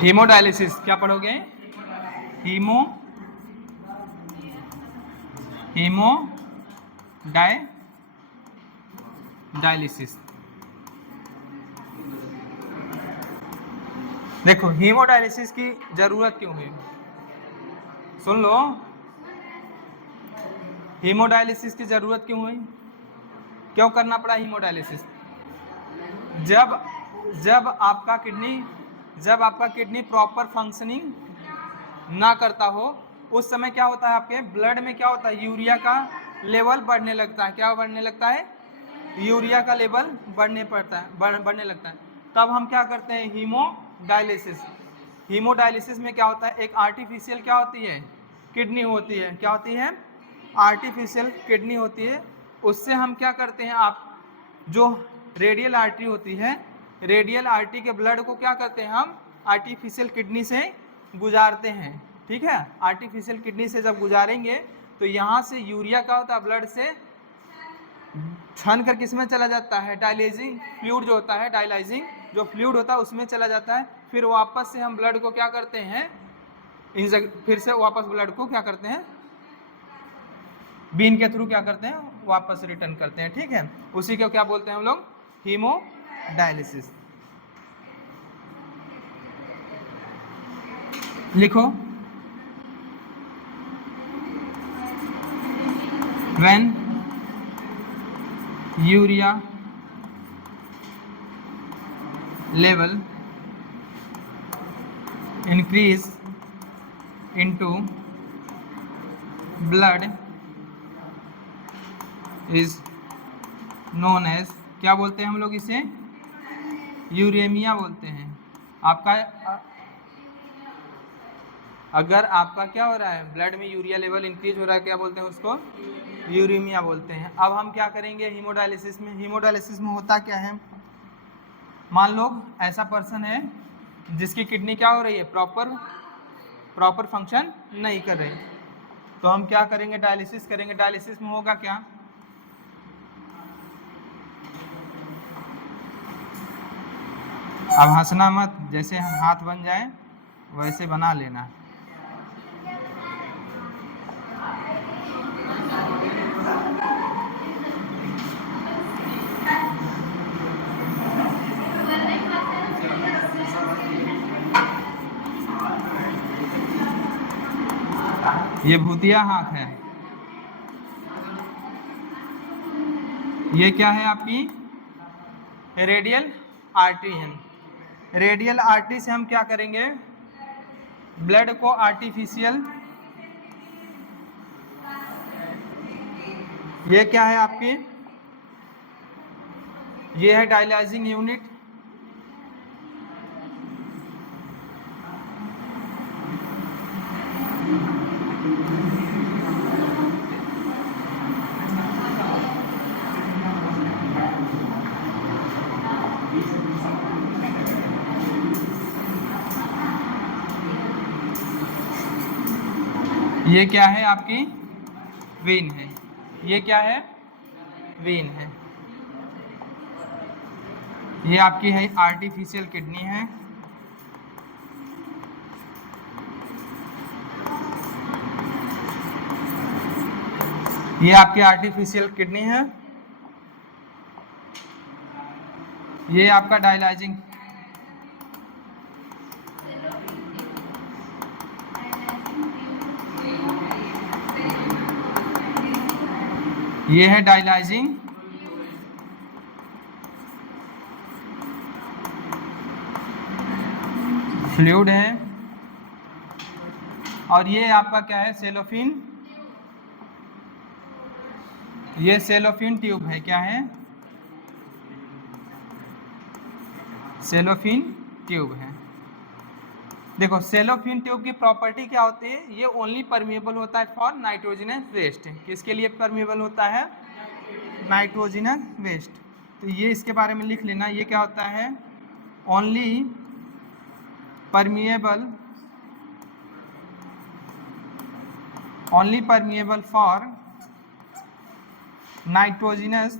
Haemodialysis क्या पढ़ोगे? Dialysis. देखो हीमोडायलिसिस की जरूरत क्यों हुई, सुन लो। हीमोडायलिसिस की जरूरत क्यों हुई, क्यों करना पड़ा हीमोडायलिसिस? जब आपका किडनी प्रॉपर फंक्शनिंग ना करता हो, उस समय क्या होता है, आपके ब्लड में क्या होता है, यूरिया का लेवल बढ़ने लगता है। क्या बढ़ने लगता है? यूरिया का लेवल बढ़ने लगता है। तब हम क्या करते हैं, हीमोडायलिसिस। हीमोडायलिसिस में क्या होता है, एक आर्टिफिशियल क्या होती है, किडनी होती है। क्या होती है? आर्टिफिशियल किडनी होती है। उससे हम क्या करते हैं, आप जो रेडियल आर्टरी होती है, रेडियल आर्टरी के ब्लड को क्या करते हैं, हम आर्टिफिशियल किडनी से गुजारते हैं। ठीक है, आर्टिफिशियल किडनी से जब गुजारेंगे तो यहाँ से यूरिया का होता है, ब्लड से छन कर किस में चला जाता है, डायलाइजिंग फ्लूइड जो होता है, डायलाइजिंग जो फ्लूइड होता है उसमें चला जाता है। फिर वापस से हम ब्लड को क्या करते हैं, फिर से वापस ब्लड को क्या करते हैं, बीन के थ्रू क्या करते हैं, वापस रिटर्न करते हैं। ठीक है, उसी को क्या बोलते हैं हम लोग, हीमोडायलिसिस। लिखो, when urea level increase into blood is known as, क्या बोलते हैं हम लोग इसे, यूरेमिया बोलते हैं। आपका अगर आपका क्या हो रहा है, ब्लड में यूरिया लेवल इंक्रीज हो रहा है, क्या बोलते हैं उसको, यूरेमिया बोलते हैं। अब हम क्या करेंगे हीमोडायलिसिस में, हीमोडायलिसिस में होता क्या है, मान लो ऐसा पर्सन है जिसकी किडनी क्या हो रही है, प्रॉपर फंक्शन नहीं कर रही, तो हम क्या करेंगे, डायलिसिस करेंगे। डायलिसिस में होगा क्या, अब हंसना मत, जैसे हाथ बन जाए वैसे बना लेना। ये भूतिया हाथ है, ये क्या है, आपकी रेडियल आर्टरी है। रेडियल आर्टरी से हम क्या करेंगे, ब्लड को आर्टिफिशियल, ये क्या है आपकी, ये है डायलाइजिंग यूनिट, ये क्या है आपकी, वेन है। ये क्या है, वेन है। ये आपकी है आर्टिफिशियल किडनी है। ये आपकी आर्टिफिशियल किडनी है। ये आपका डायलाइजिंग, ये है डायलाइजिंग फ्लूइड है। और ये आपका क्या है, सेलोफिन, ये सेलोफिन ट्यूब है। क्या है, सेलोफिन ट्यूब है। देखो सेलोफिन ट्यूब की प्रॉपर्टी क्या होती है, ये ओनली परमिएबल होता है फॉर नाइट्रोजनस वेस्ट। किसके लिए परमिएबल होता है, नाइट्रोजनस वेस्ट। तो ये इसके बारे में लिख लेना, ये क्या होता है, only permeable for nitrogenous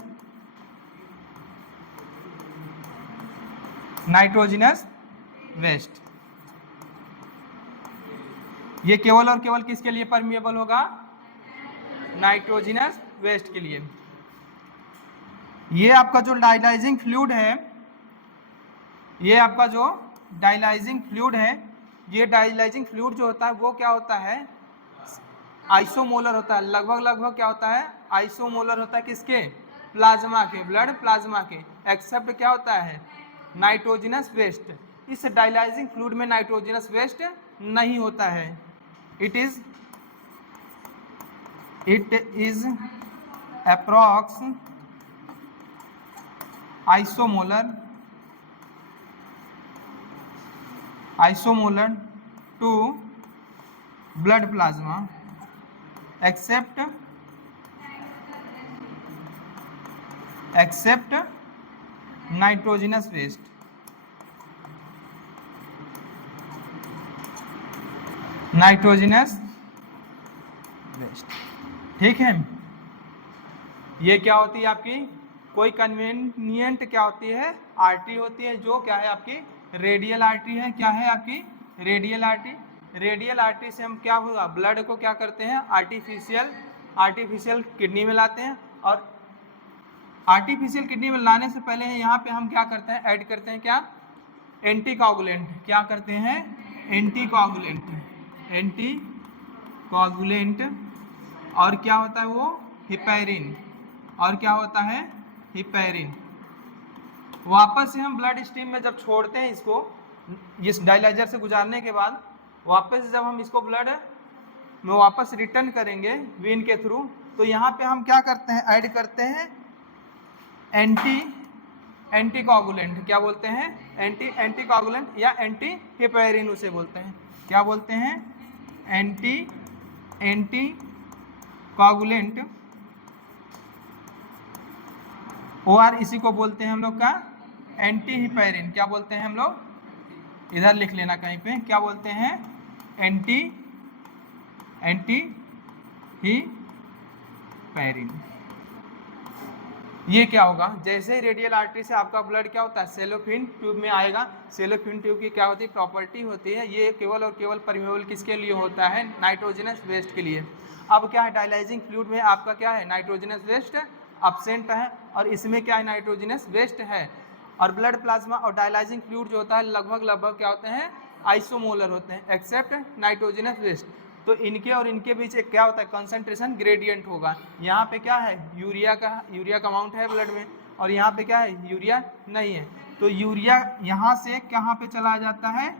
waste. ये केवल और केवल किसके लिए परमिएबल होगा? नाइट्रोजनस वेस्ट के लिए। ये आपका जो डायलाइजिंग फ्लूइड है, ये आपका जो डायलाइजिंग फ्लूइड है, ये डायलाइजिंग फ्लूइड जो होता है वो क्या होता है? आइसोमोलर होता है। लगभग क्या होता है? आइसोमोलर होता है किसके? प्लाज्मा के, ब्लड प्लाज्मा के। एक्सेप्ट क्या होता है? Nitrogenous waste. इस डायलाइजिंग फ्लूइड में नाइट्रोजनस वेस्ट नहीं होता है। It is approx isomolar to blood plasma except nitrogenous waste. ठीक है। ये क्या होती है आपकी? कोई कन्वीनियंट क्या होती है? आर्टरी होती है, जो क्या है आपकी? रेडियल आर्टरी है। क्या है आपकी? Radial artery. रेडियल आर्टरी से हम क्या होगा? ब्लड को क्या करते हैं? आर्टिफिशियल किडनी में लाते हैं। और आर्टिफिशियल किडनी में लाने से पहले यहाँ पे हम क्या करते हैं? ऐड करते हैं क्या? एंटीकोगुलेंट। क्या करते हैं? एंटीकोगुलेंट। और क्या होता है वो? हिपैरिन। और क्या होता है? हिपैरिन। वापस से हम ब्लड स्ट्रीम में जब छोड़ते हैं इसको, इस डायलाइजर से गुजारने के बाद वापस जब हम इसको ब्लड में वापस रिटर्न करेंगे वेन के थ्रू, तो यहाँ पे हम क्या करते हैं? ऐड करते हैं एंटीकोगुलेंट। क्या बोलते हैं? एंटीकोगुलेंट या एंटी हिपैरिन उसे बोलते हैं। क्या बोलते हैं? एंटीकोगुलेंट। और इसी को बोलते हैं हम लोग का एंटी हिपैरिन। क्या बोलते हैं हम लोग? इधर लिख लेना कहीं पे। क्या बोलते हैं? Anti heparin. ये क्या होगा? जैसे ही रेडियल आर्टरी से आपका ब्लड क्या होता है? सेलोफिन ट्यूब में आएगा। सेलोफिन ट्यूब की क्या होती है? प्रॉपर्टी होती है, ये केवल और केवल परमेबल किसके लिए होता है? नाइट्रोजनस वेस्ट के लिए। अब क्या है? डायलाइजिंग फ्लूइड में आपका क्या है? नाइट्रोजनस वेस्ट अब्सेंट है, और इसमें क्या है? नाइट्रोजनस वेस्ट है। और ब्लड प्लाज्मा और डायलाइजिंग फ्लूइड जो होता है लगभग क्या होते हैं? आइसोमोलर होते हैं, एक्सेप्ट नाइट्रोजनस वेस्ट। तो इनके और इनके बीच एक क्या होता है? कंसंट्रेशन ग्रेडियंट होगा। यहाँ पे क्या है? यूरिया का अमाउंट है ब्लड में, और यहाँ पे क्या है? यूरिया नहीं है। तो यूरिया यहाँ से कहाँ पे चला जाता है?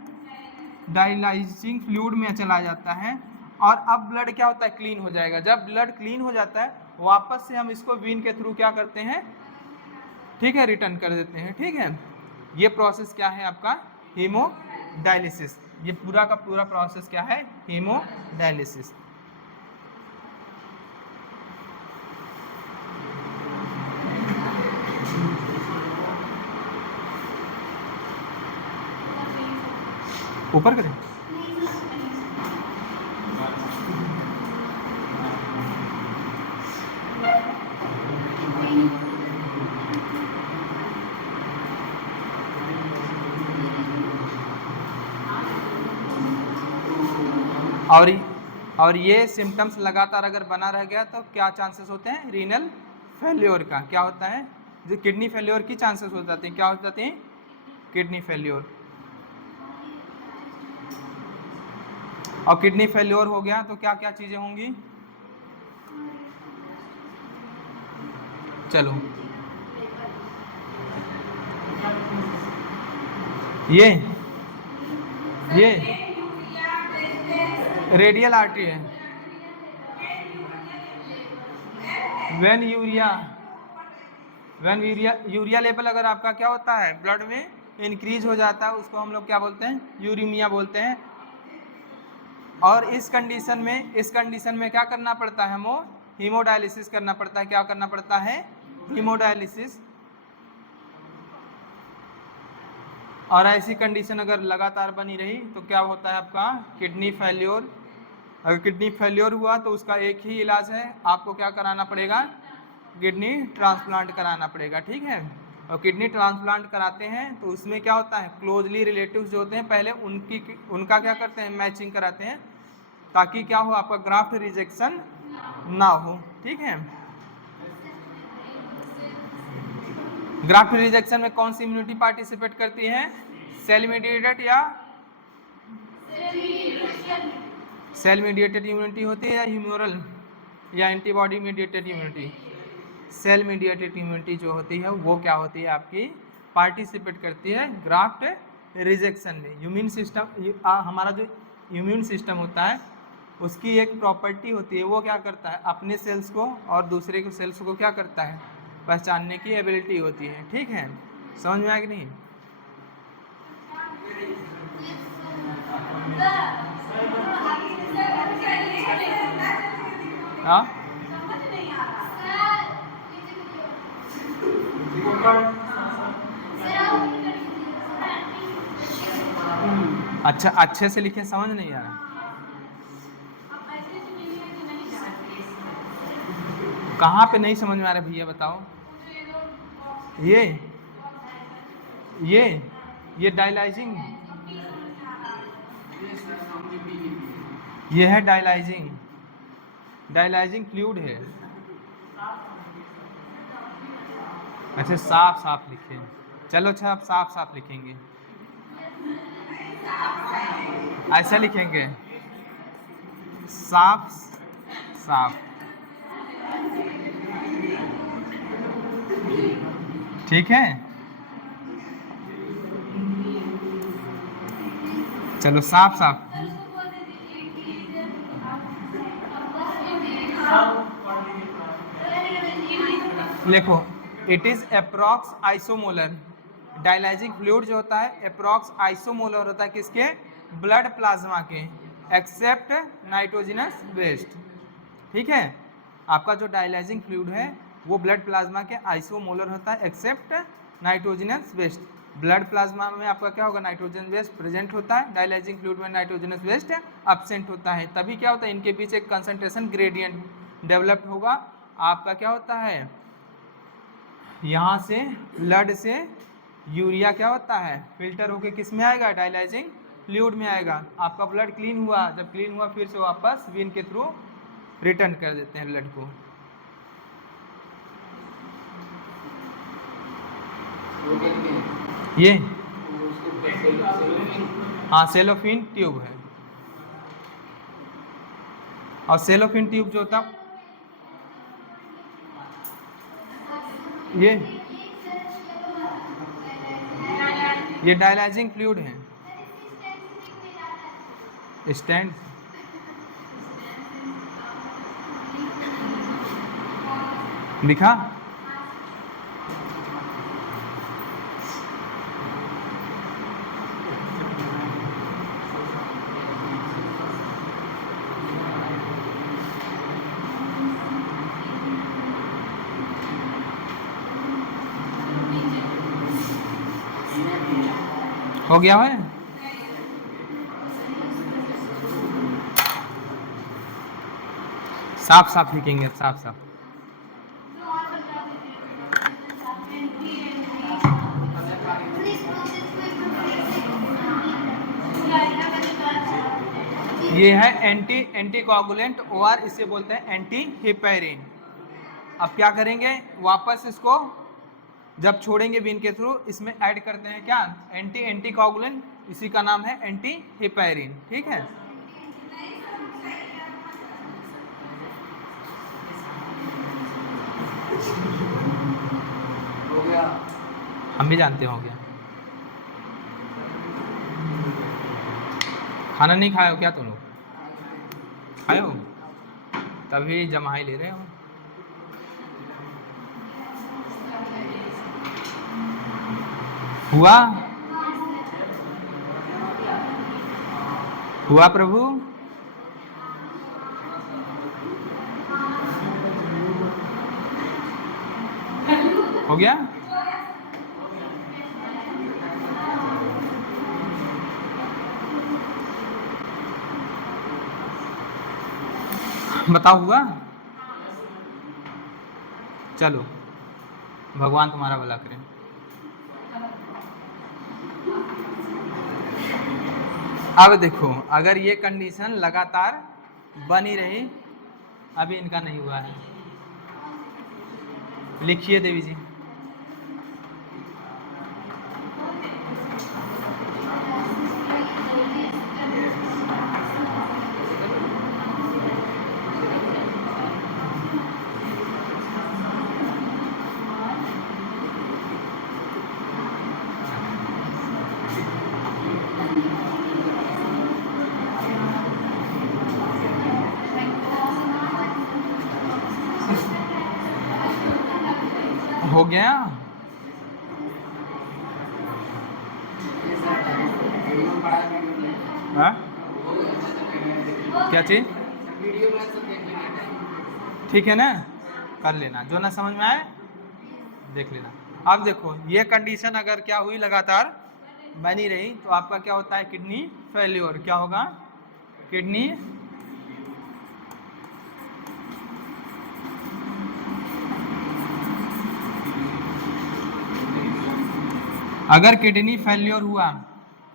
डायलाइजिंग फ्लूइड में चला जाता है। और अब ब्लड क्या होता है? क्लीन हो जाएगा। जब ब्लड क्लीन हो जाता है, वापस से हम इसको वीन के थ्रू क्या करते हैं? ठीक है, रिटर्न कर देते हैं। ठीक है, ये प्रोसेस क्या है आपका? हीमोडायलिसिस। ये पूरा का पूरा प्रोसेस क्या है? हीमोडायलिसिस। ऊपर करें। और ये सिम्टम्स लगातार अगर बना रह गया तो क्या चांसेस होते हैं? रीनल फेल्योर का। क्या होता है? जो किडनी फेल्योर की चांसेस हो जाते हैं। क्या हो जाते हैं? Kidney failure. और किडनी फेल्योर हो गया तो क्या क्या चीजें होंगी? चलो, ये रेडियल आर्टरी है। व्हेन यूरिया लेवल अगर आपका क्या होता है? ब्लड में इंक्रीज हो जाता है, उसको हम लोग क्या बोलते हैं? यूरीमिया बोलते हैं। और इस कंडीशन में क्या करना पड़ता है? हमको हीमोडायलिसिस करना पड़ता है। क्या करना पड़ता है? हीमोडायलिसिस। और ऐसी कंडीशन अगर लगातार बनी रही तो क्या होता है आपका? Kidney failure. अगर किडनी फेल्योर हुआ तो उसका एक ही इलाज है, आपको क्या कराना पड़ेगा? किडनी ट्रांसप्लांट कराना पड़ेगा। ठीक है, और किडनी ट्रांसप्लांट कराते हैं तो उसमें क्या होता है? क्लोजली रिलेटिव्स जो होते हैं पहले उनका क्या करते हैं? मैचिंग कराते हैं। ताकि क्या हो, आपका ग्राफ्ट रिजेक्शन ना हो। ठीक है, ग्राफ्ट रिजेक्शन में कौन सी इम्यूनिटी पार्टिसिपेट करती है, सेल मीडिएटेड या सेल मीडिएटेड इम्यूनिटी होती है या ह्यूमोरल या antibody mediated immunity. Cell mediated immunity जो होती है वो क्या होती है आपकी, पार्टिसिपेट करती है ग्राफ्ट रिजेक्शन में। इम्यून सिस्टम, हमारा जो इम्यून सिस्टम होता है उसकी एक प्रॉपर्टी होती है, वो क्या करता है, अपने सेल्स को और दूसरे के सेल्स को क्या करता है, पहचानने की एबिलिटी होती है। ठीक है, समझ में आया कि नहीं? हाँ, अच्छा, अच्छे से लिखे, समझ नहीं आ रहा। कहाँ पे नहीं समझ में आ रहा भैया, बताओ। ये डायलाइजिंग, ये है डायलाइजिंग, डायलाइजिंग फ्लूइड है। अच्छा, साफ साफ लिखे, चलो अच्छा, आप साफ साफ लिखेंगे, ऐसा लिखेंगे, साफ साफ। ठीक है, चलो साफ साफ लिखो। It is approx isomolar, dialysing fluid जो होता है अप्रॉक्स आइसोमोलर होता है किसके, ब्लड प्लाज्मा के, एक्सेप्ट नाइट्रोजनस वेस्ट। ठीक है, आपका जो डायलाइजिंग फ्लूइड है वो ब्लड प्लाज्मा के आइसोमोलर होता है except nitrogenous waste. Blood plasma में आपका क्या होगा, नाइट्रोजन वेस्ट प्रेजेंट होता है, डायलाइजिंग फ्लूइड में नाइट्रोजनस वेस्ट एब्सेंट होता है। तभी क्या होता है, इनके बीच एक कंसंट्रेशन ग्रेडियंट डेवलप होगा। आपका क्या होता है, यहाँ से ब्लड से यूरिया क्या होता है, फिल्टर होके किस में आएगा, डायलाइजिंग फ्लूइड में आएगा। आपका ब्लड क्लीन हुआ, जब क्लीन हुआ फिर से वापस वेन के थ्रू रिटर्न कर देते हैं ब्लड को। ये हाँ, सेलोफिन ट्यूब है, और सेलोफिन ट्यूब जो होता ये डायलाइजिंग फ्लूइड है। स्टैंड लिखा, हो गया है। साफ साफ लिखेंगे, अब साफ साफ। ये है एंटी कोआगुलेंट ओआर, इसे बोलते हैं एंटी हिपैरिन। अब क्या करेंगे, वापस इसको जब छोड़ेंगे वेन के थ्रू, इसमें ऐड करते हैं क्या, एंटी कोआगुलेंट, इसी का नाम है एंटी हिपैरिन। ठीक है, हो गया, हम भी जानते हो गया। खाना नहीं खाए हो क्या तुम लोग, खाए हो तभी जमाई ले रहे हो। हुआ हुआ प्रभु, हो गया। बताओ, हुआ। चलो, भगवान तुम्हारा भला करें। अब देखो, अगर ये कंडीशन लगातार बनी रही, अभी इनका नहीं हुआ है। लिखिए देवी जी। हो गया? हाँ क्या चीज? ठीक है ना, कर लेना, जो ना समझ में आए देख लेना। अब देखो ये कंडीशन अगर क्या हुई लगातार बनी रही तो आपका क्या होता है, किडनी फेल्योर। क्या होगा? किडनी अगर किडनी फेल्योर हुआ,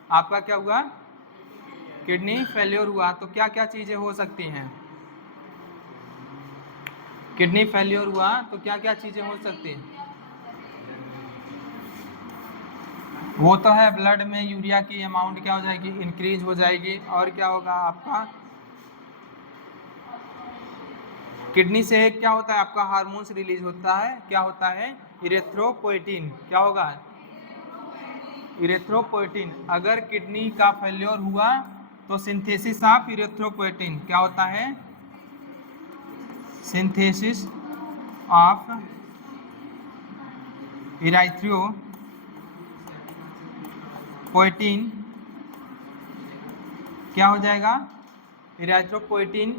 आपका क्या हुआ, किडनी फेल्योर हुआ तो क्या क्या चीजें हो सकती हैं? किडनी फेल्योर हुआ तो क्या क्या चीजें हो सकती हैं? वो तो है, ब्लड में यूरिया की अमाउंट क्या हो जाएगी, इंक्रीज हो जाएगी। और क्या होगा आपका, किडनी से क्या होता है आपका, हार्मोन्स रिलीज होता है। क्या होता है? इरेथ्रोपोएटिन। क्या होगा? इरेथ्रोपोएटिन। अगर किडनी का फेल्योर हुआ तो सिंथेसिस ऑफ इरेथ्रोपोएटिन क्या होता है, सिंथेसिस ऑफ इरेथ्रोपोएटिन क्या हो जाएगा, इरेथ्रोपोएटिन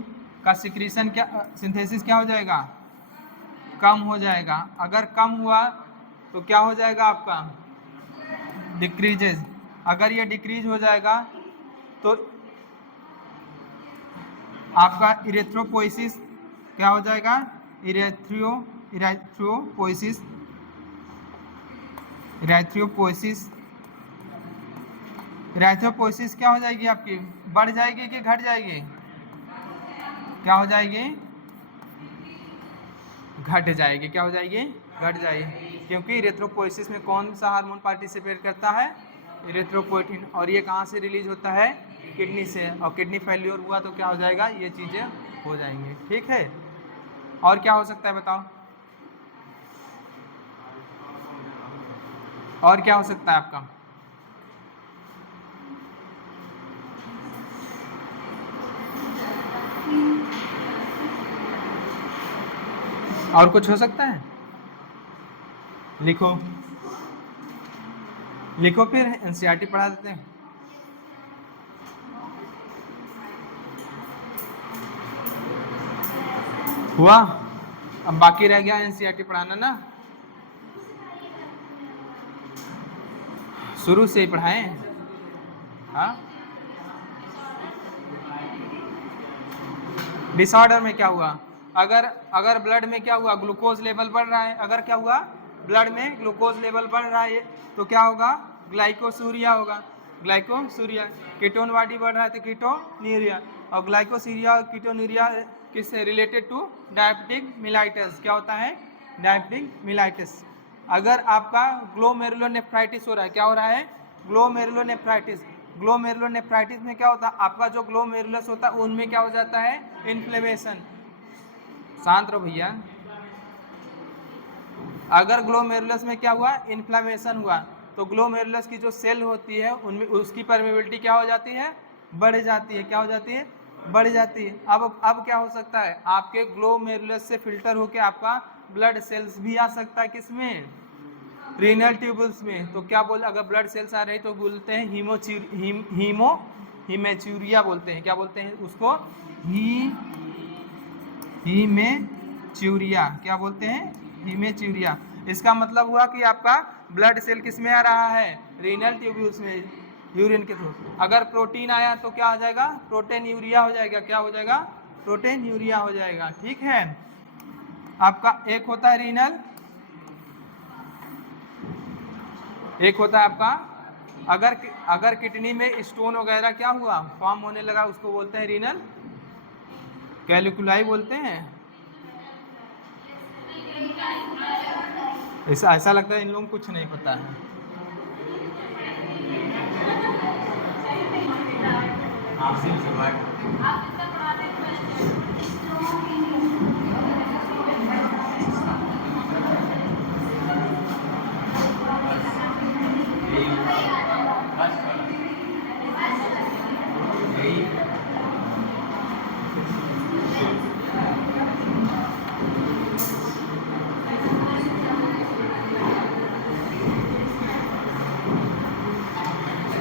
का सिक्रीशन क्या, सिंथेसिस क्या हो जाएगा, कम हो जाएगा। अगर कम हुआ तो क्या हो जाएगा आपका, डिक्रीजेज। अगर ये डिक्रीज हो जाएगा तो आपका इरेथ्रोपोइसिस क्या हो जाएगा, इरेथ्रोपोइसिस इरेथ्रोपोइसिस इरेथ्रोपोइसिस क्या हो जाएगी आपकी, बढ़ जाएगी कि घट जाएगी, क्या हो जाएगी, घट जाएगी। क्या हो जाएगी, घट जाएगी। क्योंकि इरेथ्रोपोइसिस में कौन सा हार्मोन पार्टिसिपेट करता है, इरेथ्रोपोएटिन। और ये कहाँ से रिलीज होता है, किडनी से। और किडनी फेल्योर हुआ तो क्या हो जाएगा, ये चीजें हो जाएंगी। ठीक है, और क्या हो सकता है बताओ, और क्या हो सकता है आपका, और कुछ हो सकता है? लिखो लिखो, फिर एनसीईआरटी पढ़ा देते हैं। हुआ? अब बाकी रह गया एनसीईआरटी पढ़ाना ना, शुरू से ही पढ़ाएं। हाँ, डिसऑर्डर में क्या हुआ, अगर ब्लड में क्या हुआ, ग्लूकोज लेवल बढ़ रहा है। अगर क्या हुआ, ब्लड में ग्लूकोज लेवल बढ़ रहा है तो क्या होगा, ग्लाइकोसूरिया होगा। ग्लाइकोसूरिया, कीटोन बॉडी बढ़ रहा है तो कीटोन्यूरिया। और ग्लाइकोसूरिया और कीटोन्यूरिया किससे रिलेटेड टू, डायबिटिक मिलाइटिस। क्या होता है, डायबिटिक मिलाइटिस। अगर आपका ग्लोमेरुलोनेफ्राइटिस हो रहा है, क्या हो रहा है, ग्लोमेरुलोनेफ्राइटिस। ग्लोमेरुलोनेफ्राइटिस में क्या होता है, आपका जो ग्लोमेरुलस होता है उनमें क्या हो जाता है, इन्फ्लेमेशन। शांत रहो भैया। अगर ग्लोमेरुलस में क्या हुआ, इन्फ्लेमेशन हुआ तो ग्लोमेरुलस की जो सेल होती है उनमें उसकी परमेबिलिटी क्या हो जाती है, बढ़ जाती है। क्या हो जाती है, बढ़ जाती है। अब क्या हो सकता है, आपके ग्लोमेरुलस से फिल्टर होके आपका ब्लड सेल्स भी आ सकता है, किसमें, रीनल ट्यूबल्स में। तो क्या बोल, अगर ब्लड सेल्स आ रही तो बोलते हैं हीमेचूरिया बोलते हैं। क्या बोलते हैं उसको, हीमेचूरिया। क्या बोलते हैं, हीमेचूरिया। इसका मतलब हुआ कि आपका ब्लड सेल किस में आ रहा है, रीनल ट्यूब्यूल्स में, यूरिन के थ्रू। अगर प्रोटीन आया तो क्या हो जाएगा, प्रोटीन यूरिया हो जाएगा। क्या हो जाएगा, प्रोटीन यूरिया हो जाएगा। ठीक है, आपका एक होता है रीनल, एक होता है आपका, अगर किडनी में स्टोन वगैरह क्या हुआ, फॉर्म होने लगा, उसको बोलते हैं रीनल कैलिकुलाई बोलते हैं। ऐसा लगता है इन लोगों को कुछ नहीं पता है।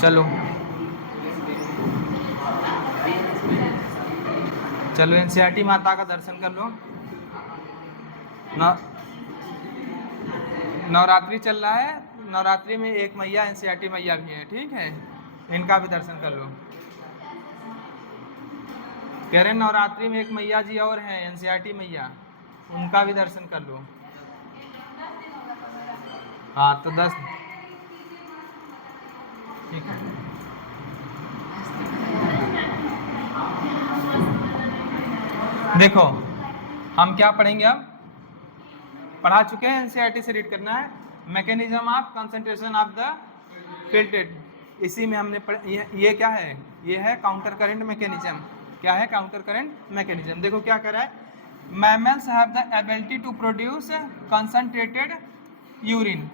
चलो चलो एनसीईआरटी माता का दर्शन कर लो। नवरात्रि चल रहा है, नवरात्रि में एक मैया एनसीईआरटी मैया भी है, ठीक है, इनका भी दर्शन कर लो। कह रहे नवरात्रि में एक मैया जी और हैं एनसीईआरटी मैया, उनका भी दर्शन कर लो। हाँ तो 10, ठीक है। देखो हम क्या पढ़ेंगे, अब पढ़ा चुके हैं, एनसीईआरटी से रीड करना है। Mechanism of concentration of the filtrate, इसी में हमने ये क्या है, ये है काउंटर करंट मैकेनिज्म। क्या है काउंटर करंट मैकेनिज्म? देखो क्या कर रहा है, mammals have the ability to produce concentrated urine.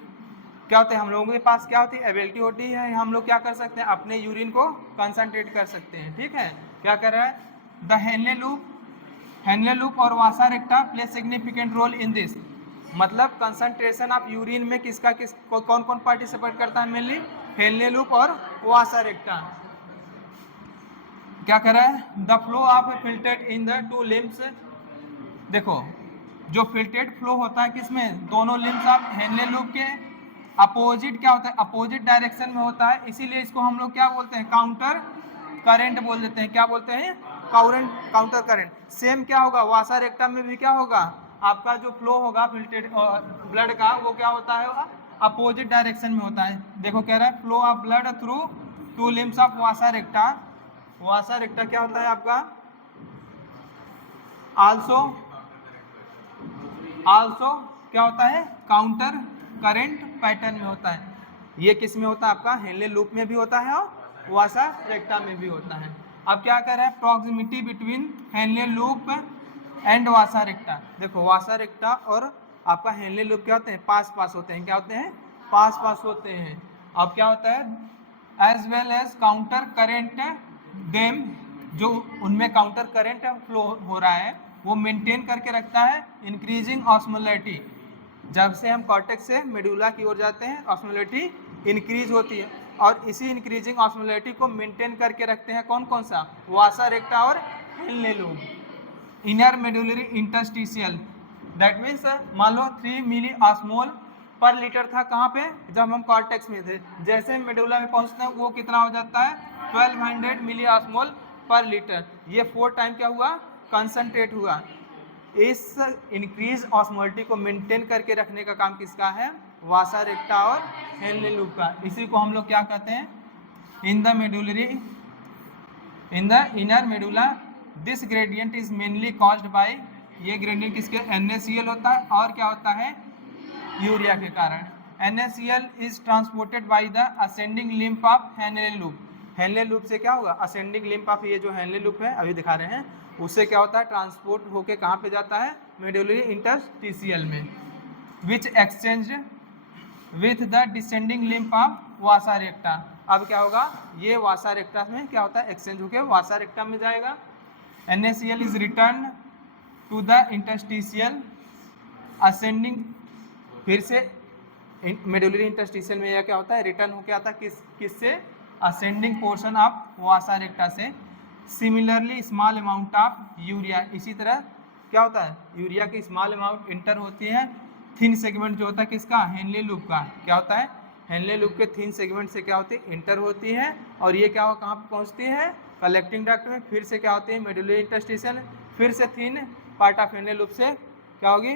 क्या होता है, हम लोगों के पास क्या होती है, एबिलिटी होती है, हम लोग क्या कर सकते हैं, अपने यूरिन को कंसंट्रेट कर सकते हैं, ठीक है। क्या कर रहा है, द हेनले लूप और vasa recta play significant role in this. मतलब कंसंट्रेशन ऑफ यूरिन में किसका कौन कौन पार्टिसिपेट करता है, मेनली हेनले लूप और वासा रेक्टा। क्या कर रहा है, the flow of filtered in the two limbs. देखो जो फिल्टेड फ्लो होता है किसमें, दोनों लिम्स ऑफ हेनले लूप के अपोजिट क्या होता है, अपोजिट डायरेक्शन में होता है, इसीलिए इसको हम लोग क्या बोलते हैं, काउंटर करंट बोल देते हैं। क्या बोलते हैं, काउंटर करंट। सेम क्या होगा, वासा रेक्टा में भी क्या होगा, आपका जो फ्लो होगा फिल्टेड ब्लड का, वो क्या होता है, अपोजिट डायरेक्शन में होता है। देखो कह रहा है flow of blood through to limbs of vasa रेक्टा। Vasa recta क्या होता है आपका, आल्सो क्या होता है, काउंटर करंट पैटर्न में होता है। ये किस में होता है, आपका हेनले लूप में भी होता है और वासा रेक्टा में भी होता है। अब क्या कर रहा है, proximity between Henle loop and वासा रेक्टा। देखो वासा रेक्टा और आपका हेनले लूप क्या होते हैं, पास पास होते हैं। क्या होते हैं, पास पास होते हैं। अब क्या होता है, as well as counter current them, जो उनमें काउंटर करेंट फ्लो हो रहा है वो मेंटेन करके रखता है इंक्रीजिंग ऑस्मोलैरिटी। जब से हम कॉर्टेक्स से मेडुला की ओर जाते हैं ऑस्मोलैरिटी इंक्रीज होती है, और इसी इंक्रीजिंग ऑस्मोलैरिटी को मेंटेन करके रखते हैं कौन कौन सा, वासा रेक्टा और Henle loop. Inner medullary interstitial, that means मान लो 3 मिली ऑस्मोल पर लीटर था, कहाँ पे, जब हम कॉर्टेक्स में थे। जैसे मेडुला में पहुंचते हैं वो कितना हो जाता है, 1200 मिली ऑस्मोल पर लीटर। ये 4 टाइम क्या हुआ, कंसंट्रेट हुआ। इस इंक्रीज ऑस्मोलैरिटी को मेंटेन करके रखने का काम किसका है, वासा रेक्टा और हेनले लूप का। इसी को हम लोग क्या कहते हैं, in the inner medulla this gradient is mainly caused by, ये ग्रेडियंट किसके, NaCl होता है, और क्या होता है, यूरिया के कारण। NaCl is transported by the ascending lymph of Henle loop. Henle loop से क्या होगा, असेंडिंग लिम्फ ऑफ, ये जो हेनले लूप है अभी दिखा रहे हैं, उससे क्या होता है, ट्रांसपोर्ट होके कहाँ पे जाता है, मेडुलरी इंटरस्टिशियल में, विच exchange with the descending lymph of vasa रेक्टा। अब क्या होगा, ये वासा रेक्टा में क्या होता है, एक्सचेंज होके वासा रेक्टा में जाएगा। NaCl is return to the interstitial ascending, फिर से मेडुलरी इंटरस्टिशियल में यह क्या होता है, रिटर्न होके आता है किससे, ascending portion of vasa recta से। Similarly small amount of urea, इसी तरह क्या होता है, यूरिया की स्मॉल अमाउंट इंटर होती है थिन सेगमेंट जो होता है किसका, हेनले लूप का। क्या होता है, हेनले लूप के थिन सेगमेंट से क्या होती है, इंटर होती है, और ये क्या हो, कहाँ पर पहुँचती है, कलेक्टिंग डक्ट में, फिर से क्या होती है, मेडुलरी इंटरस्टिशियल, फिर से thin part of Henle loop से क्या होगी,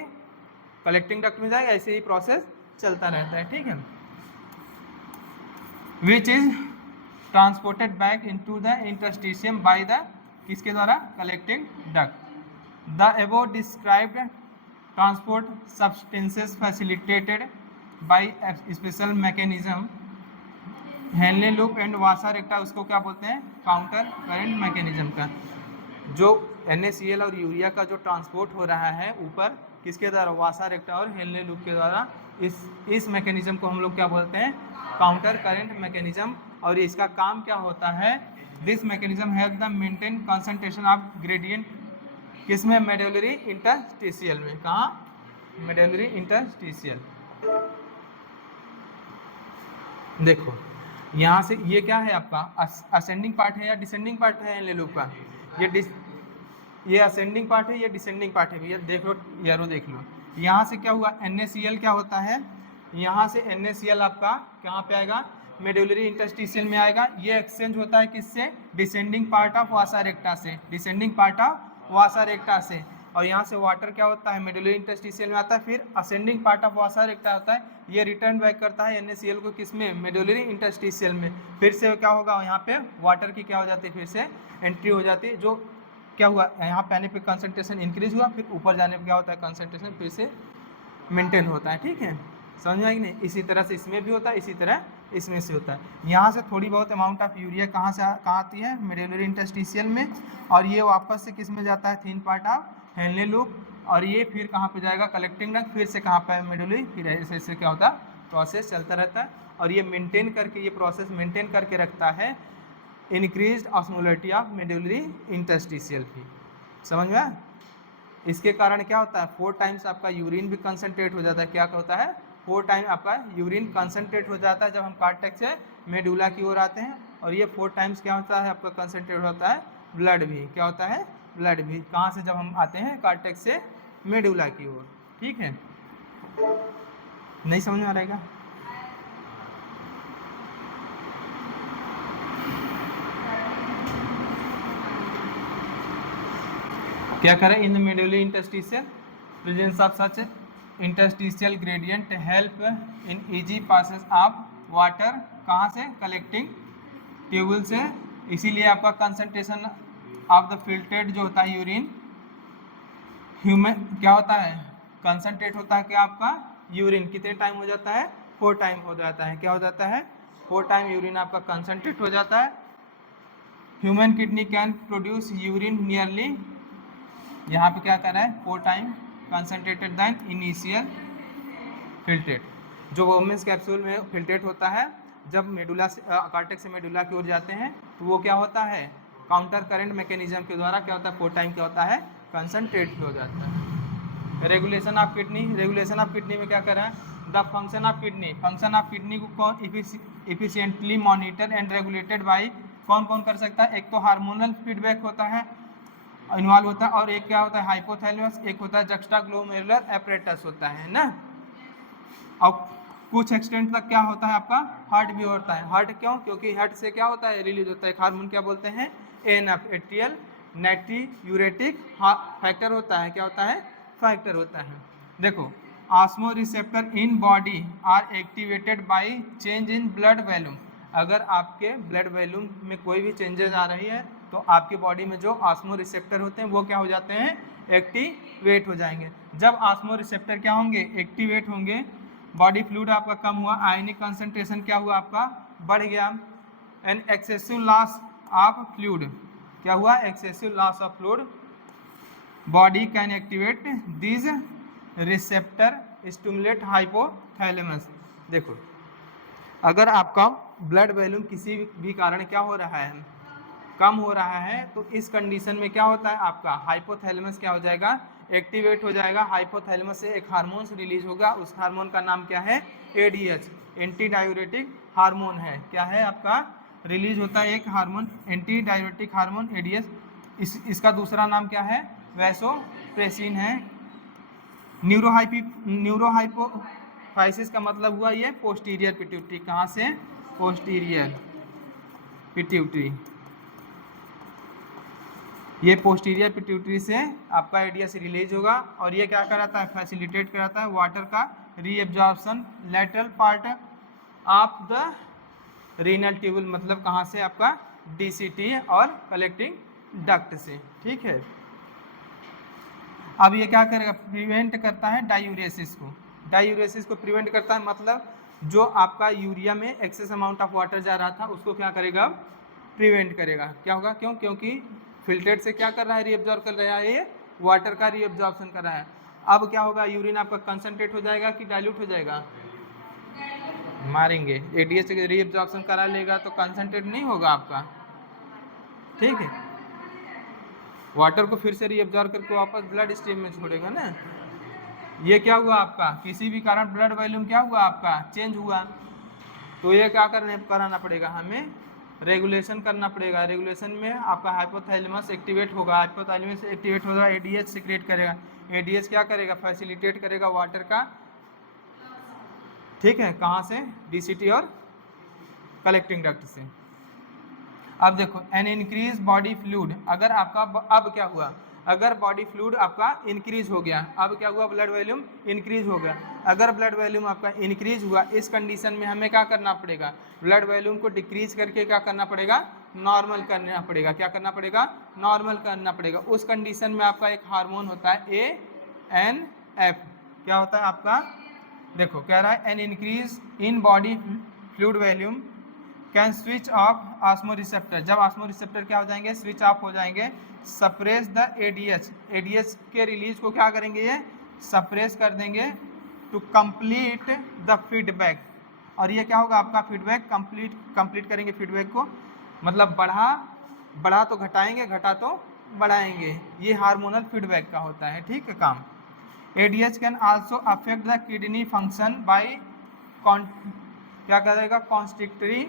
कलेक्टिंग डक्ट में जाएगा। ऐसे ही प्रोसेस चलता रहता है, ठीक है। Which is transported back into the interstitium by the, किसके द्वारा, कलेक्टिंग डक्ट। द एबो described transport substances facilitated by special mechanism Henle loop and washer रेक्टा, उसको क्या बोलते हैं, काउंटर करंट मैकेनिज्म का। जो NaCl और यूरिया का जो ट्रांसपोर्ट हो रहा है ऊपर किसके द्वारा, वाशर रेक्टा और हेनले लूप के द्वारा, इस मैकेनिज्म को हम लोग क्या बोलते हैं, काउंटर करंट मैकेनिज्म। और इसका काम क्या होता है, this mechanism help the maintain concentration of gradient, किसमें, मेडुलरी इंटरस्टिशियल में। कहाँ, मेडुलरी इंटरस्टिशियल। देखो यहाँ से ये क्या है आपका, असेंडिंग पार्ट है या डिसेंडिंग पार्ट है हेनले लूप का, ये असेंडिंग पार्ट है, ये डिसेंडिंग पार्ट है भैया, देख लो यारो, देख लो। यहाँ से क्या हुआ, NaCl क्या होता है, यहाँ से NaCl आपका कहाँ पे आएगा, मेडुलरी इंटरस्टिशियल में आएगा। ये एक्सचेंज होता है किससे, descending part of vasa recta से, descending part of vasa recta से। और यहाँ से वाटर क्या होता है, मेडुलरी इंटरस्टिशियल में आता है, फिर असेंडिंग पार्ट ऑफ वासा रेक्टा होता है, ये रिटर्न बैक करता है NaCl को किसमें, मेडुलरी इंटरस्टिशियल में। फिर से क्या होगा, यहाँ पे वाटर की क्या हो जाती है, फिर से एंट्री हो जाती है। जो क्या हुआ, यहाँ पे आने पे कंसंट्रेशन इंक्रीज हुआ, फिर ऊपर जाने पे क्या होता है, कंसंट्रेशन फिर से मेंटेन होता है। ठीक है, समझ में आई कि नहीं। इसी तरह से इसमें भी होता है, इसी तरह इसमें से होता है। यहाँ से थोड़ी बहुत अमाउंट ऑफ यूरिया कहाँ से कहाँ आती है, मेडुलरी इंटरस्टिशियल में, और ये वापस से किस में जाता है, thin part of Henle loop, और ये फिर कहाँ पे जाएगा, कलेक्टिंग डक्ट, फिर से कहाँ पे मेडुलरी, फिर ऐसे ऐसे क्या होता है, प्रोसेस चलता रहता है। और ये मेंटेन करके, ये प्रोसेस मेंटेन करके रखता है increased osmolarity of medullary interstitial भी। समझ में, इसके कारण क्या होता है, 4 टाइम्स आपका यूरिन भी कंसंट्रेट हो जाता है। क्या होता है, 4 टाइम आपका यूरिन कंसंट्रेट हो जाता है जब हम कार्टेक्स से मेडुला की ओर आते हैं। और ये 4 टाइम्स क्या होता है आपका, कंसंट्रेट होता है ब्लड भी। क्या होता है, ब्लड भी, कहाँ से, जब हम आते हैं कार्टेक्स से मेडुला की ओर। ठीक है, नहीं समझ में आ रहेगा। क्या करें, इन the medullary interstitial presence of such interstitial gradient help in easy passes of water, कहाँ से, कलेक्टिंग ट्यूबवेल से। इसीलिए आपका कंसंट्रेशन ऑफ द फिल्ट्रेट जो होता है यूरिन, ह्यूमन क्या होता है, कंसंट्रेट होता है क्या आपका यूरिन, कितने टाइम हो जाता है, 4 टाइम हो जाता है। क्या हो जाता है, 4 टाइम यूरिन आपका कंसंट्रेट हो जाता है। Human kidney can produce urine nearly, यहाँ पे क्या कर रहा है, 4 time concentrated than initial filtrate. जो वोमेंस कैप्सूल में फिल्ट्रेट होता है, जब मेडुला से कार्टेक्स से मेडुला की ओर जाते हैं, तो वो क्या होता है, काउंटर करंट मैकेनिज्म के द्वारा क्या होता है, 4 टाइम क्या होता है, कंसंट्रेट हो जाता है। Regulation of kidney, regulation of kidney में क्या कर रहा है, the function of kidney, function of kidney को efficiently monitor and regulated by, कौन कौन कर सकता है, एक तो हार्मोनल फीडबैक होता है, इन्वॉल्व होता है, और एक क्या होता है, हाइपोथैलेमस, एक होता है जक्स्टाग्लोमेरुलर एपरेटस होता है ना। और कुछ एक्सटेंट तक क्या होता है आपका, हार्ट भी होता है। हार्ट क्यों, क्योंकि हार्ट से क्या होता है, रिलीज होता है एक हार्मोन, क्या बोलते हैं, ANF, एट्रियल नाइट्रियूरेटिक फैक्टर होता है। क्या होता है, फैक्टर होता है। देखो, osmoreceptor in body are activated by change in blood volume. अगर आपके ब्लड वॉल्यूम में कोई भी चेंजेस आ रही है, तो आपके बॉडी में जो ऑस्मो रिसेप्टर होते हैं वो क्या हो जाते हैं, एक्टिवेट हो जाएंगे। जब ऑस्मो रिसेप्टर क्या होंगे, एक्टिवेट होंगे, बॉडी फ्लूइड आपका कम हुआ, आयनिक कंसंट्रेशन क्या हुआ आपका, बढ़ गया, and excessive loss of fluid, क्या हुआ, excessive loss of fluid, body can activate this receptor stimulate hypothalamus. देखो, अगर आपका ब्लड वॉल्यूम किसी भी कारण क्या हो रहा है, कम हो रहा है, तो इस कंडीशन में क्या होता है, आपका हाइपोथैलेमस क्या हो जाएगा, एक्टिवेट हो जाएगा। हाइपोथैलेमस से एक हार्मोन रिलीज होगा, उस हार्मोन का नाम क्या है, ADH, एंटी डायूरेटिक हार्मोन है। क्या है आपका, रिलीज होता है एक hormone, anti diuretic hormone ADH। इसका दूसरा नाम क्या है, वैसोप्रेसिन है। न्यूरोहाइपोफाइसिस का मतलब हुआ ये पोस्टीरियर पिट्यूटरी, कहाँ से, पोस्टीरियर पिट्यूटरी, ये पोस्टीरियर पिट्यूटरी से आपका ADH रिलीज होगा, और ये क्या कराता है, फैसिलिटेट कराता है वाटर का reabsorption lateral part of the renal tubule, मतलब कहाँ से, आपका DCT और कलेक्टिंग डक्ट से। ठीक है, अब ये क्या करेगा, प्रिवेंट करता है डायूरेसिस को। डायूरेसिस को प्रिवेंट करता है मतलब जो आपका यूरिया में एक्सेस अमाउंट ऑफ वाटर जा रहा था उसको क्या करेगा, प्रिवेंट करेगा। क्या होगा, क्यों, क्योंकि फिल्ट्रेट से क्या कर रहा है, रीअब्जॉर्ब कर रहा है, ये वाटर का रीअब्जॉर्प्शन कर रहा है। अब क्या होगा, यूरिन आपका कंसंट्रेट हो जाएगा कि डाइल्यूट हो जाएगा, मारेंगे। एडीएच रीअब्जॉर्प्शन करा लेगा तो कंसंट्रेट नहीं होगा आपका, ठीक है। वाटर को फिर से रीअब्जॉर्ब करके वापस ब्लड स्ट्रीम में छोड़ेगा ना। ये क्या हुआ आपका, किसी भी कारण ब्लड वॉल्यूम क्या हुआ आपका, चेंज हुआ, तो ये क्या कराना पड़ेगा, हमें रेगुलेशन करना पड़ेगा। रेगुलेशन में आपका हाइपोथैलेमस एक्टिवेट होगा, हाइपोथैलेमस एक्टिवेट होगा, एडीएच सीक्रेट करेगा। एडीएच क्या करेगा, फैसिलिटेट करेगा वाटर का, ठीक है, कहाँ से, डीसीटी और कलेक्टिंग डक्ट से। अब देखो, एन इंक्रीज बॉडी फ्लूइड, अगर आपका अब क्या हुआ, अगर बॉडी फ्लूइड आपका इंक्रीज हो गया, अब क्या हुआ, ब्लड वॉल्यूम इंक्रीज हो गया। अगर ब्लड वॉल्यूम आपका इंक्रीज हुआ, इस कंडीशन में हमें क्या करना पड़ेगा, ब्लड वॉल्यूम को डिक्रीज करके क्या करना पड़ेगा, नॉर्मल करना पड़ेगा। क्या करना पड़ेगा, नॉर्मल करना पड़ेगा। उस कंडीशन में आपका एक हार्मोन होता है ANF, क्या होता है आपका, देखो कह रहा है an increase in body fluid volume can switch off osmo receptor. जब ऑस्मो रिसेप्टर क्या हो जाएंगे, स्विच ऑफ हो जाएंगे, सप्रेस द एडीएच, एडीएच के रिलीज को क्या करेंगे, ये सप्रेस कर देंगे टू कंप्लीट द फीडबैक। और ये क्या होगा आपका, फीडबैक कंप्लीट करेंगे फीडबैक को, मतलब बढ़ा तो घटाएंगे, घटा तो बढ़ाएंगे। ये हार्मोनल फीडबैक का होता है, ठीक है काम। ADH can also affect the kidney function by क्या करेगा, constrictory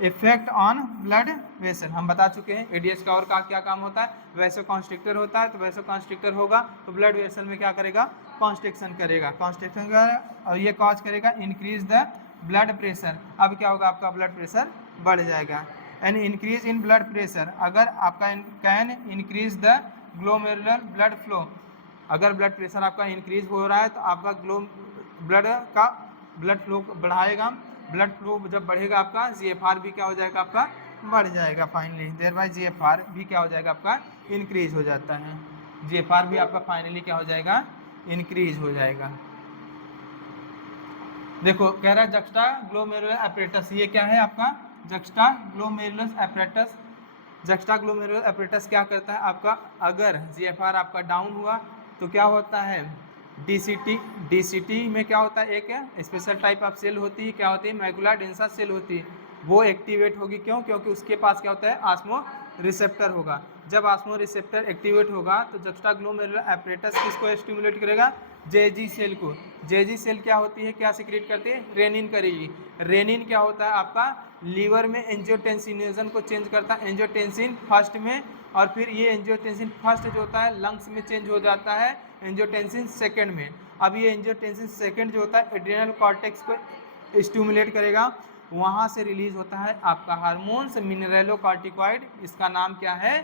effect on blood vessel. हम बता चुके हैं एडीएच का और का क्या काम होता है, वैसे कॉन्स्ट्रिक्टर होता है, तो वैसे कॉन्स्ट्रिक्टर होगा तो ब्लड वेसल में क्या करेगा, कॉन्स्ट्रिक्शन करेगा, कॉन्स्ट्रिक्शन करेगा, और ये कॉज करेगा इंक्रीज द ब्लड प्रेशर। अब क्या होगा, आपका ब्लड प्रेशर बढ़ जाएगा। And increase in blood pressure, अगर आपका can increase the glomerular blood flow, अगर ब्लड प्रेशर आपका इंक्रीज हो रहा है तो आपका ब्लड फ्लो बढ़ाएगा। ब्लड फ्लो जब बढ़ेगा आपका जीएफआर भी क्या हो जाएगा, आपका बढ़ जाएगा। फाइनली देयर बाय जीएफआर भी क्या हो जाएगा, आपका इंक्रीज हो जाता है। जीएफआर भी आपका फाइनली क्या हो जाएगा, इंक्रीज हो जाएगा। देखो कह रहा है जक्स्टा ग्लोमेरुलर एपरेटस, ये क्या है आपका, juxta glomerular apparatus. Juxta glomerular apparatus क्या करता है आपका, अगर जीएफआर आपका डाउन हुआ तो क्या होता है, डीसीटी में क्या होता है, एक स्पेशल टाइप ऑफ सेल होती है, क्या होती है, मैकुला डेंसा सेल होती है, वो एक्टिवेट होगी। क्यों, क्योंकि उसके पास क्या होता है, ऑस्मो रिसेप्टर होगा। जब ऑस्मो रिसेप्टर एक्टिवेट होगा तो जक्स्टा ग्लोमेरुलर एपरेटस किसको स्टिमुलेट करेगा, जेजी सेल को। जेजी सेल क्या होती है, क्या सिक्रेट करती है, रेनिन करेगी। रेनिन क्या होता है आपका, लीवर में एंजियोटेंसिनोजन को चेंज करता है, एंजियोटेंसिन फर्स्ट में, और फिर ये एंजियोटेंसिन फर्स्ट जो होता है लंग्स में चेंज हो जाता है एंजियोटेंसिन सेकंड में। अब ये एंजियोटेंसिन सेकंड जो होता है एड्रिनल कॉर्टेक्स को स्टिमुलेट करेगा, वहाँ से रिलीज होता है आपका हार्मोन्स मिनरेलोकॉर्टिकॉइड, इसका नाम क्या है,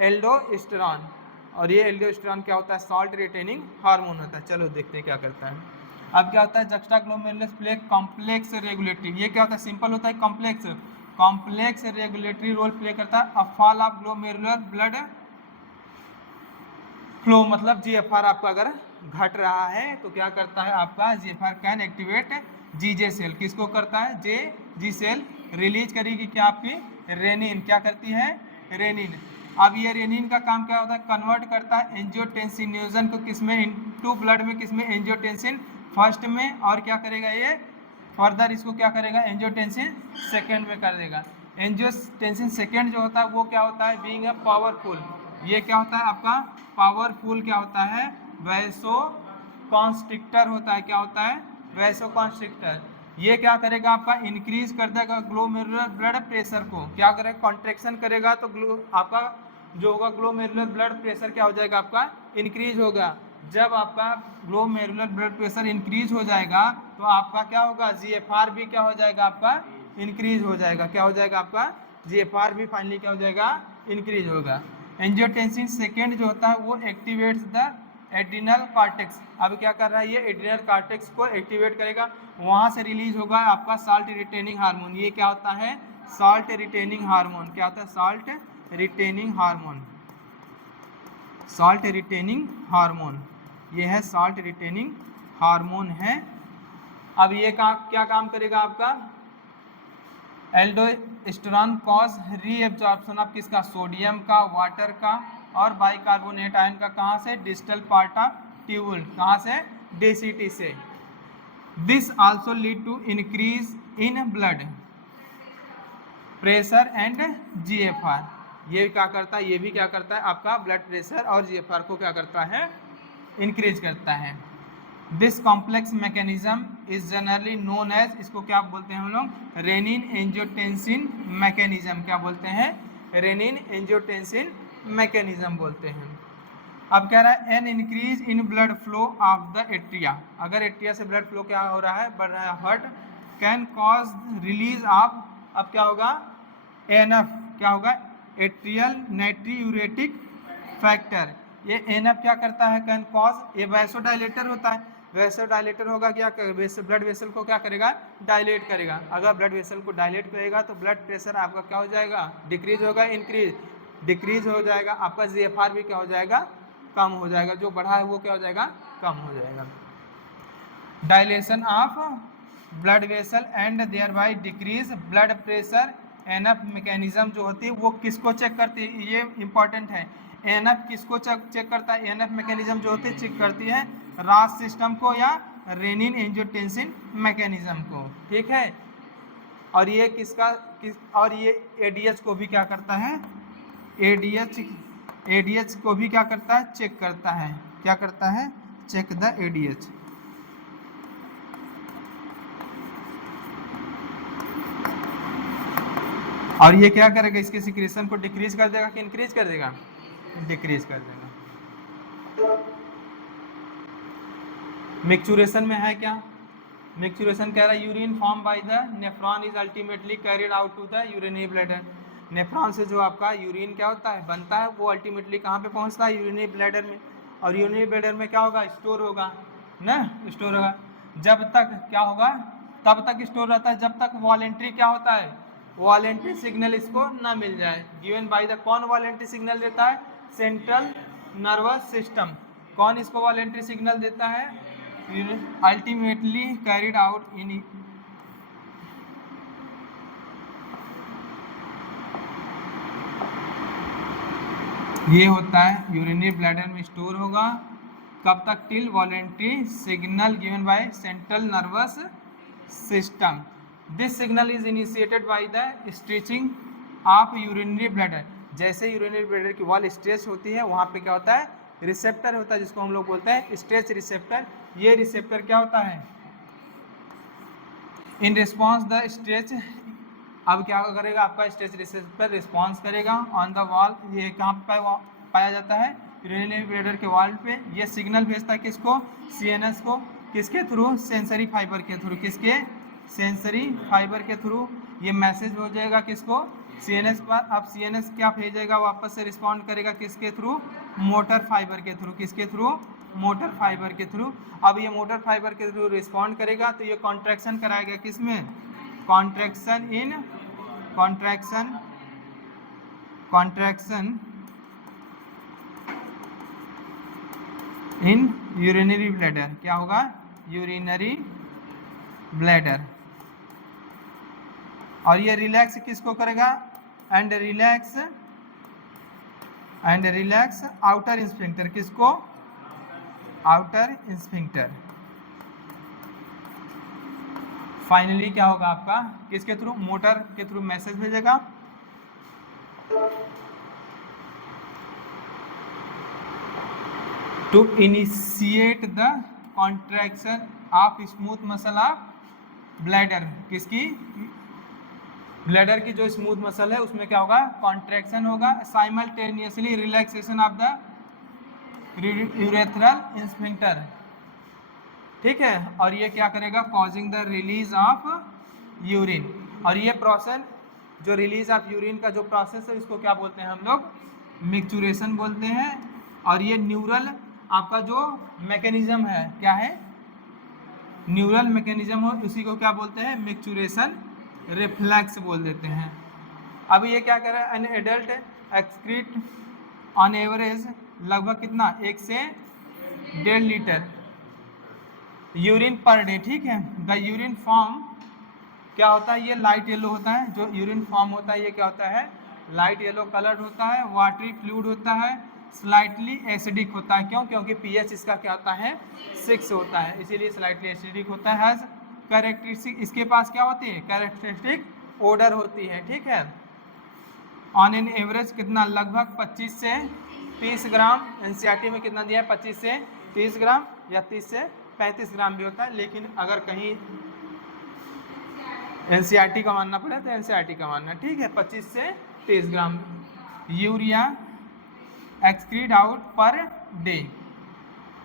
एल्डोस्टेरॉन। और ये एल्डोस्टेरॉन क्या होता है, सॉल्ट रिटेनिंग हार्मोन होता है। चलो देखते हैं क्या करता है। अब क्या होता है, juxta glomerulus play complex regulatory, ये क्या होता है, सिंपल होता है, कॉम्प्लेक्स रेगुलेटरी रोल प्ले करता है। A fall of glomerular blood flow, मतलब जीएफआर आपका अगर घट रहा है तो क्या करता है आपका, जीएफआर कैन एक्टिवेट जीजे सेल, किसको करता है, जी सेल रिलीज करेगी क्या, आपकी रेनिन, क्या करती है, रेनिन। अब ये रेनिन का काम क्या होता है, कन्वर्ट करता है एंजियोटेंसिनोजन को किसमें, इनटू ब्लड में, किसमें, एंजियोटेंसिन फर्स्ट में, और क्या करेगा ये फर्दर इसको क्या करेगा, एंजियोटेंसिन सेकेंड में कर देगा। एंजियोटेंसिन सेकेंड जो होता है वो क्या होता है, बीइंग अ पावरफुल, ये क्या होता है आपका पावरफुल, क्या होता है, वैसो कॉन्स्ट्रिक्टर होता है, क्या होता है, वैसो कॉन्स्ट्रिक्टर। ये क्या करेगा आपका, इंक्रीज कर देगा ग्लोमेरुलर ब्लड प्रेशर को, क्या करेगा, कॉन्ट्रैक्शन करेगा तो आपका जो होगा ग्लोमेरुलर ब्लड प्रेशर क्या हो जाएगा, आपका इंक्रीज होगा। जब आपका ग्लोमेरुलर ब्लड प्रेशर इंक्रीज हो जाएगा तो आपका क्या होगा, जीएफआर भी क्या हो जाएगा, आपका इंक्रीज हो जाएगा। क्या हो जाएगा आपका, जीएफआर भी फाइनली क्या हो जाएगा, इंक्रीज होगा। एंजियोटेंसिन सेकेंड जो होता है वो एक्टिवेट्स द एड्रिनल कॉर्टेक्स। अब क्या कर रहा है, ये एड्रिनल कॉर्टेक्स को एक्टिवेट करेगा, वहाँ से रिलीज होगा आपका साल्ट रिटेनिंग हार्मोन। ये क्या होता है, साल्ट रिटेनिंग हार्मोन, क्या होता है, salt retaining hormone. Salt retaining hormone, ये है सॉल्ट रिटेनिंग हार्मोन है। अब ये क्या काम करेगा आपका, एल्डोस्टेरॉन कॉज रीएब्जॉर्प्शन ऑफ किसका, सोडियम का, वाटर का और बाइकार्बोनेट आयन का, कहाँ से, डिस्टल पार्ट ऑफ ट्यूबुल, कहाँ से, DCT से। This also lead to increase in blood pressure and GFR, ये क्या करता है, ये भी क्या करता है आपका ब्लड प्रेशर और GFR को क्या करता है, इंक्रीज करता है। This complex mechanism is generally known as, इसको क्या बोलते हैं हम लोग, रेनिन एंजियोटेंसिन मैकेनिज्म, क्या बोलते हैं, रेनिन एंजियोटेंसिन मैकेनिज्म बोलते हैं। अब कह रहा है an increase in blood flow of the atria, अगर एट्रिया से ब्लड फ्लो क्या हो रहा है, बढ़ रहा है, heart can cause release of, अब क्या होगा, एनएफ, क्या होगा, एट्रियल नाइट्रियूरेटिक फैक्टर, ये एनएफ क्या करता है, कैन कॉज, ये वैसोडाइलेटर होता है, वैसोडाइलेटर होगा क्या, ब्लड वेसल को क्या करेगा, डायलेट करेगा, अगर ब्लड वेसल को डायलेट करेगा तो ब्लड प्रेशर आपका क्या हो जाएगा, डिक्रीज होगा, इंक्रीज, डिक्रीज हो जाएगा, आपका GFR भी क्या हो जाएगा, कम हो जाएगा, जो बढ़ा है वो क्या हो जाएगा, कम हो जाएगा। Dilation of blood vessel and thereby decrease blood pressure, NF mechanism जो होती है वो किसको चेक करती है, ये इंपॉर्टेंट है, एनएफ किसको चेक करता है, एनएफ मैकेनिज्म जो होती है चेक करती है रास सिस्टम को या रेनिन एंजियोटेंसिन मैकेनिज्म को, ठीक है। और ये और ये एडीएच को भी क्या करता है, एडीएच को भी क्या करता है, चेक करता है, क्या करता है, चेक द एडीएच। और ये क्या करेगा, इसके सिक्रेशन को डिक्रीज कर देगा कि इंक्रीज कर देगा, डिक्रीज कर देगा। मिक्चुरेशन में है क्या, मिक्चुरेशन कह रहा है urine form by the nephron is ultimately carried out to the urinary bladder, nephron से जो आपका यूरिन क्या होता है, बनता है, वो अल्टीमेटली कहाँ पे पहुँचता है, यूरिनरी ब्लैडर में, और यूरिनरी ब्लैडर में क्या होगा, स्टोर होगा ना, स्टोर होगा, जब तक क्या होगा, तब तक स्टोर रहता है जब तक वॉलेंट्री क्या होता है, वॉलेंट्री सिग्नल इसको ना मिल जाए, गिवन बाय द, कौन वॉलेंट्री सिग्नल देता है, सेंट्रल नर्वस सिस्टम, कौन इसको वॉलेंट्री सिग्नल देता है, अल्टीमेटली कैरिड आउट इन, ये होता है यूरिनरी ब्लैडर में स्टोर होगा, कब तक, till voluntary signal given by central nervous system, this signal is initiated by the stretching of urinary bladder, जैसे यूरिनरी ब्लैडर की वॉल स्ट्रेच होती है वहाँ पे क्या होता है, रिसेप्टर होता है, जिसको हम लोग बोलते हैं स्ट्रेच रिसेप्टर, ये रिसेप्टर क्या होता है, इन रिस्पॉन्स द स्ट्रेच, अब क्या करेगा आपका स्ट्रेच रिसेप्टर रिस्पॉन्स करेगा ऑन द वॉल, ये कहाँ पे पाया जाता है, यूरिनरी ब्लैडर के वॉल पे, ये सिग्नल भेजता है किसको, CNS को, किसके थ्रू, सेंसरी फाइबर के थ्रू, किसके, सेंसरी फाइबर के थ्रू, ये मैसेज हो जाएगा किसको, CNS पर, अब CNS क्या भेजेगा, वापस से रिस्पॉन्ड करेगा किसके थ्रू, मोटर फाइबर के थ्रू, किसके थ्रू, मोटर फाइबर के थ्रू, अब ये मोटर फाइबर के थ्रू रिस्पॉन्ड करेगा तो ये कॉन्ट्रैक्शन कराएगा किसमें, contraction in, contraction in urinary bladder, क्या होगा, यूरिनरी ब्लैडर, और ये रिलैक्स किसको करेगा, एंड रिलैक्स आउटर स्फिंक्टर, किसको, आउटर स्फिंक्टर। फाइनली क्या होगा आपका, किसके थ्रू, मोटर के थ्रू मैसेज भेजेगा, to initiate the contraction of smooth muscle of bladder, किसकी, ब्लैडर की जो स्मूथ मसल है उसमें क्या होगा, कॉन्ट्रैक्शन होगा, simultaneously relaxation of the urethral sphincter, ठीक है, और ये क्या करेगा, causing the release of urine, और ये प्रोसेस जो रिलीज ऑफ यूरिन का जो प्रोसेस है इसको क्या बोलते हैं हम लोग, मिक्चुरेशन बोलते हैं, और ये न्यूरल आपका जो मैकेनिज्म है, क्या है, न्यूरल मैकेनिज्म हो, उसी को क्या बोलते हैं, मिक्चुरेशन रिफ्लेक्स बोल देते हैं। अब ये क्या कर रहा है, an adult excrete on average लगभग कितना 1 से 1.5 लीटर यूरिन पर डे, ठीक है। द यूरिन फॉर्म क्या होता है, ये लाइट येलो होता है, जो यूरिन फॉर्म होता है ये क्या होता है, लाइट येलो कलर्ड होता है, वाटरी फ्लूइड होता है, स्लाइटली एसिडिक होता है। क्यों? क्योंकि पीएच इसका क्या होता है 6 होता है, इसीलिए स्लाइटली एसिडिक होता है। हैज कैरेक्टरिस्टिक, इसके पास क्या होती है कैरेक्टरिस्टिक ओडर होती है, ठीक है। ऑन एन एवरेज कितना, लगभग 25 से 30 ग्राम, एनसीईआरटी में कितना दिया है 25 से 30 ग्राम या 30 से 35 ग्राम भी होता है, लेकिन अगर कहीं एनसीईआरटी का मानना पड़े तो एनसीईआरटी का मानना, ठीक है। 25 से 30 gram urea excreted out per day.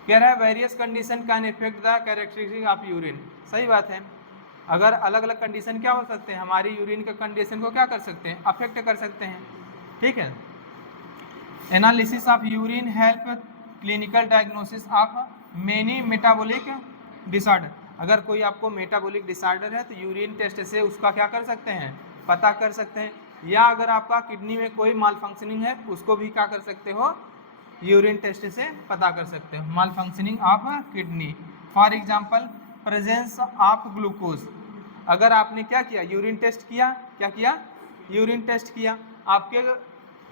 कह रहा है various condition can affect the characteristic of urine, सही बात है। अगर अलग अलग कंडीशन क्या हो सकते हैं, हमारी यूरिन के कंडीशन को क्या कर सकते हैं, अफेक्ट कर सकते हैं, ठीक है। Analysis of urine help clinical diagnosis of many metabolic disorder. अगर कोई आपको मेटाबॉलिक डिसऑर्डर है तो यूरिन टेस्ट से उसका क्या कर सकते हैं, पता कर सकते हैं। या अगर आपका किडनी में कोई माल फंक्शनिंग है उसको भी क्या कर सकते हो, यूरिन टेस्ट से पता कर सकते हो, malfunctioning of kidney. For example presence of glucose, अगर आपने क्या किया यूरिन टेस्ट किया, क्या किया यूरिन टेस्ट किया, आपके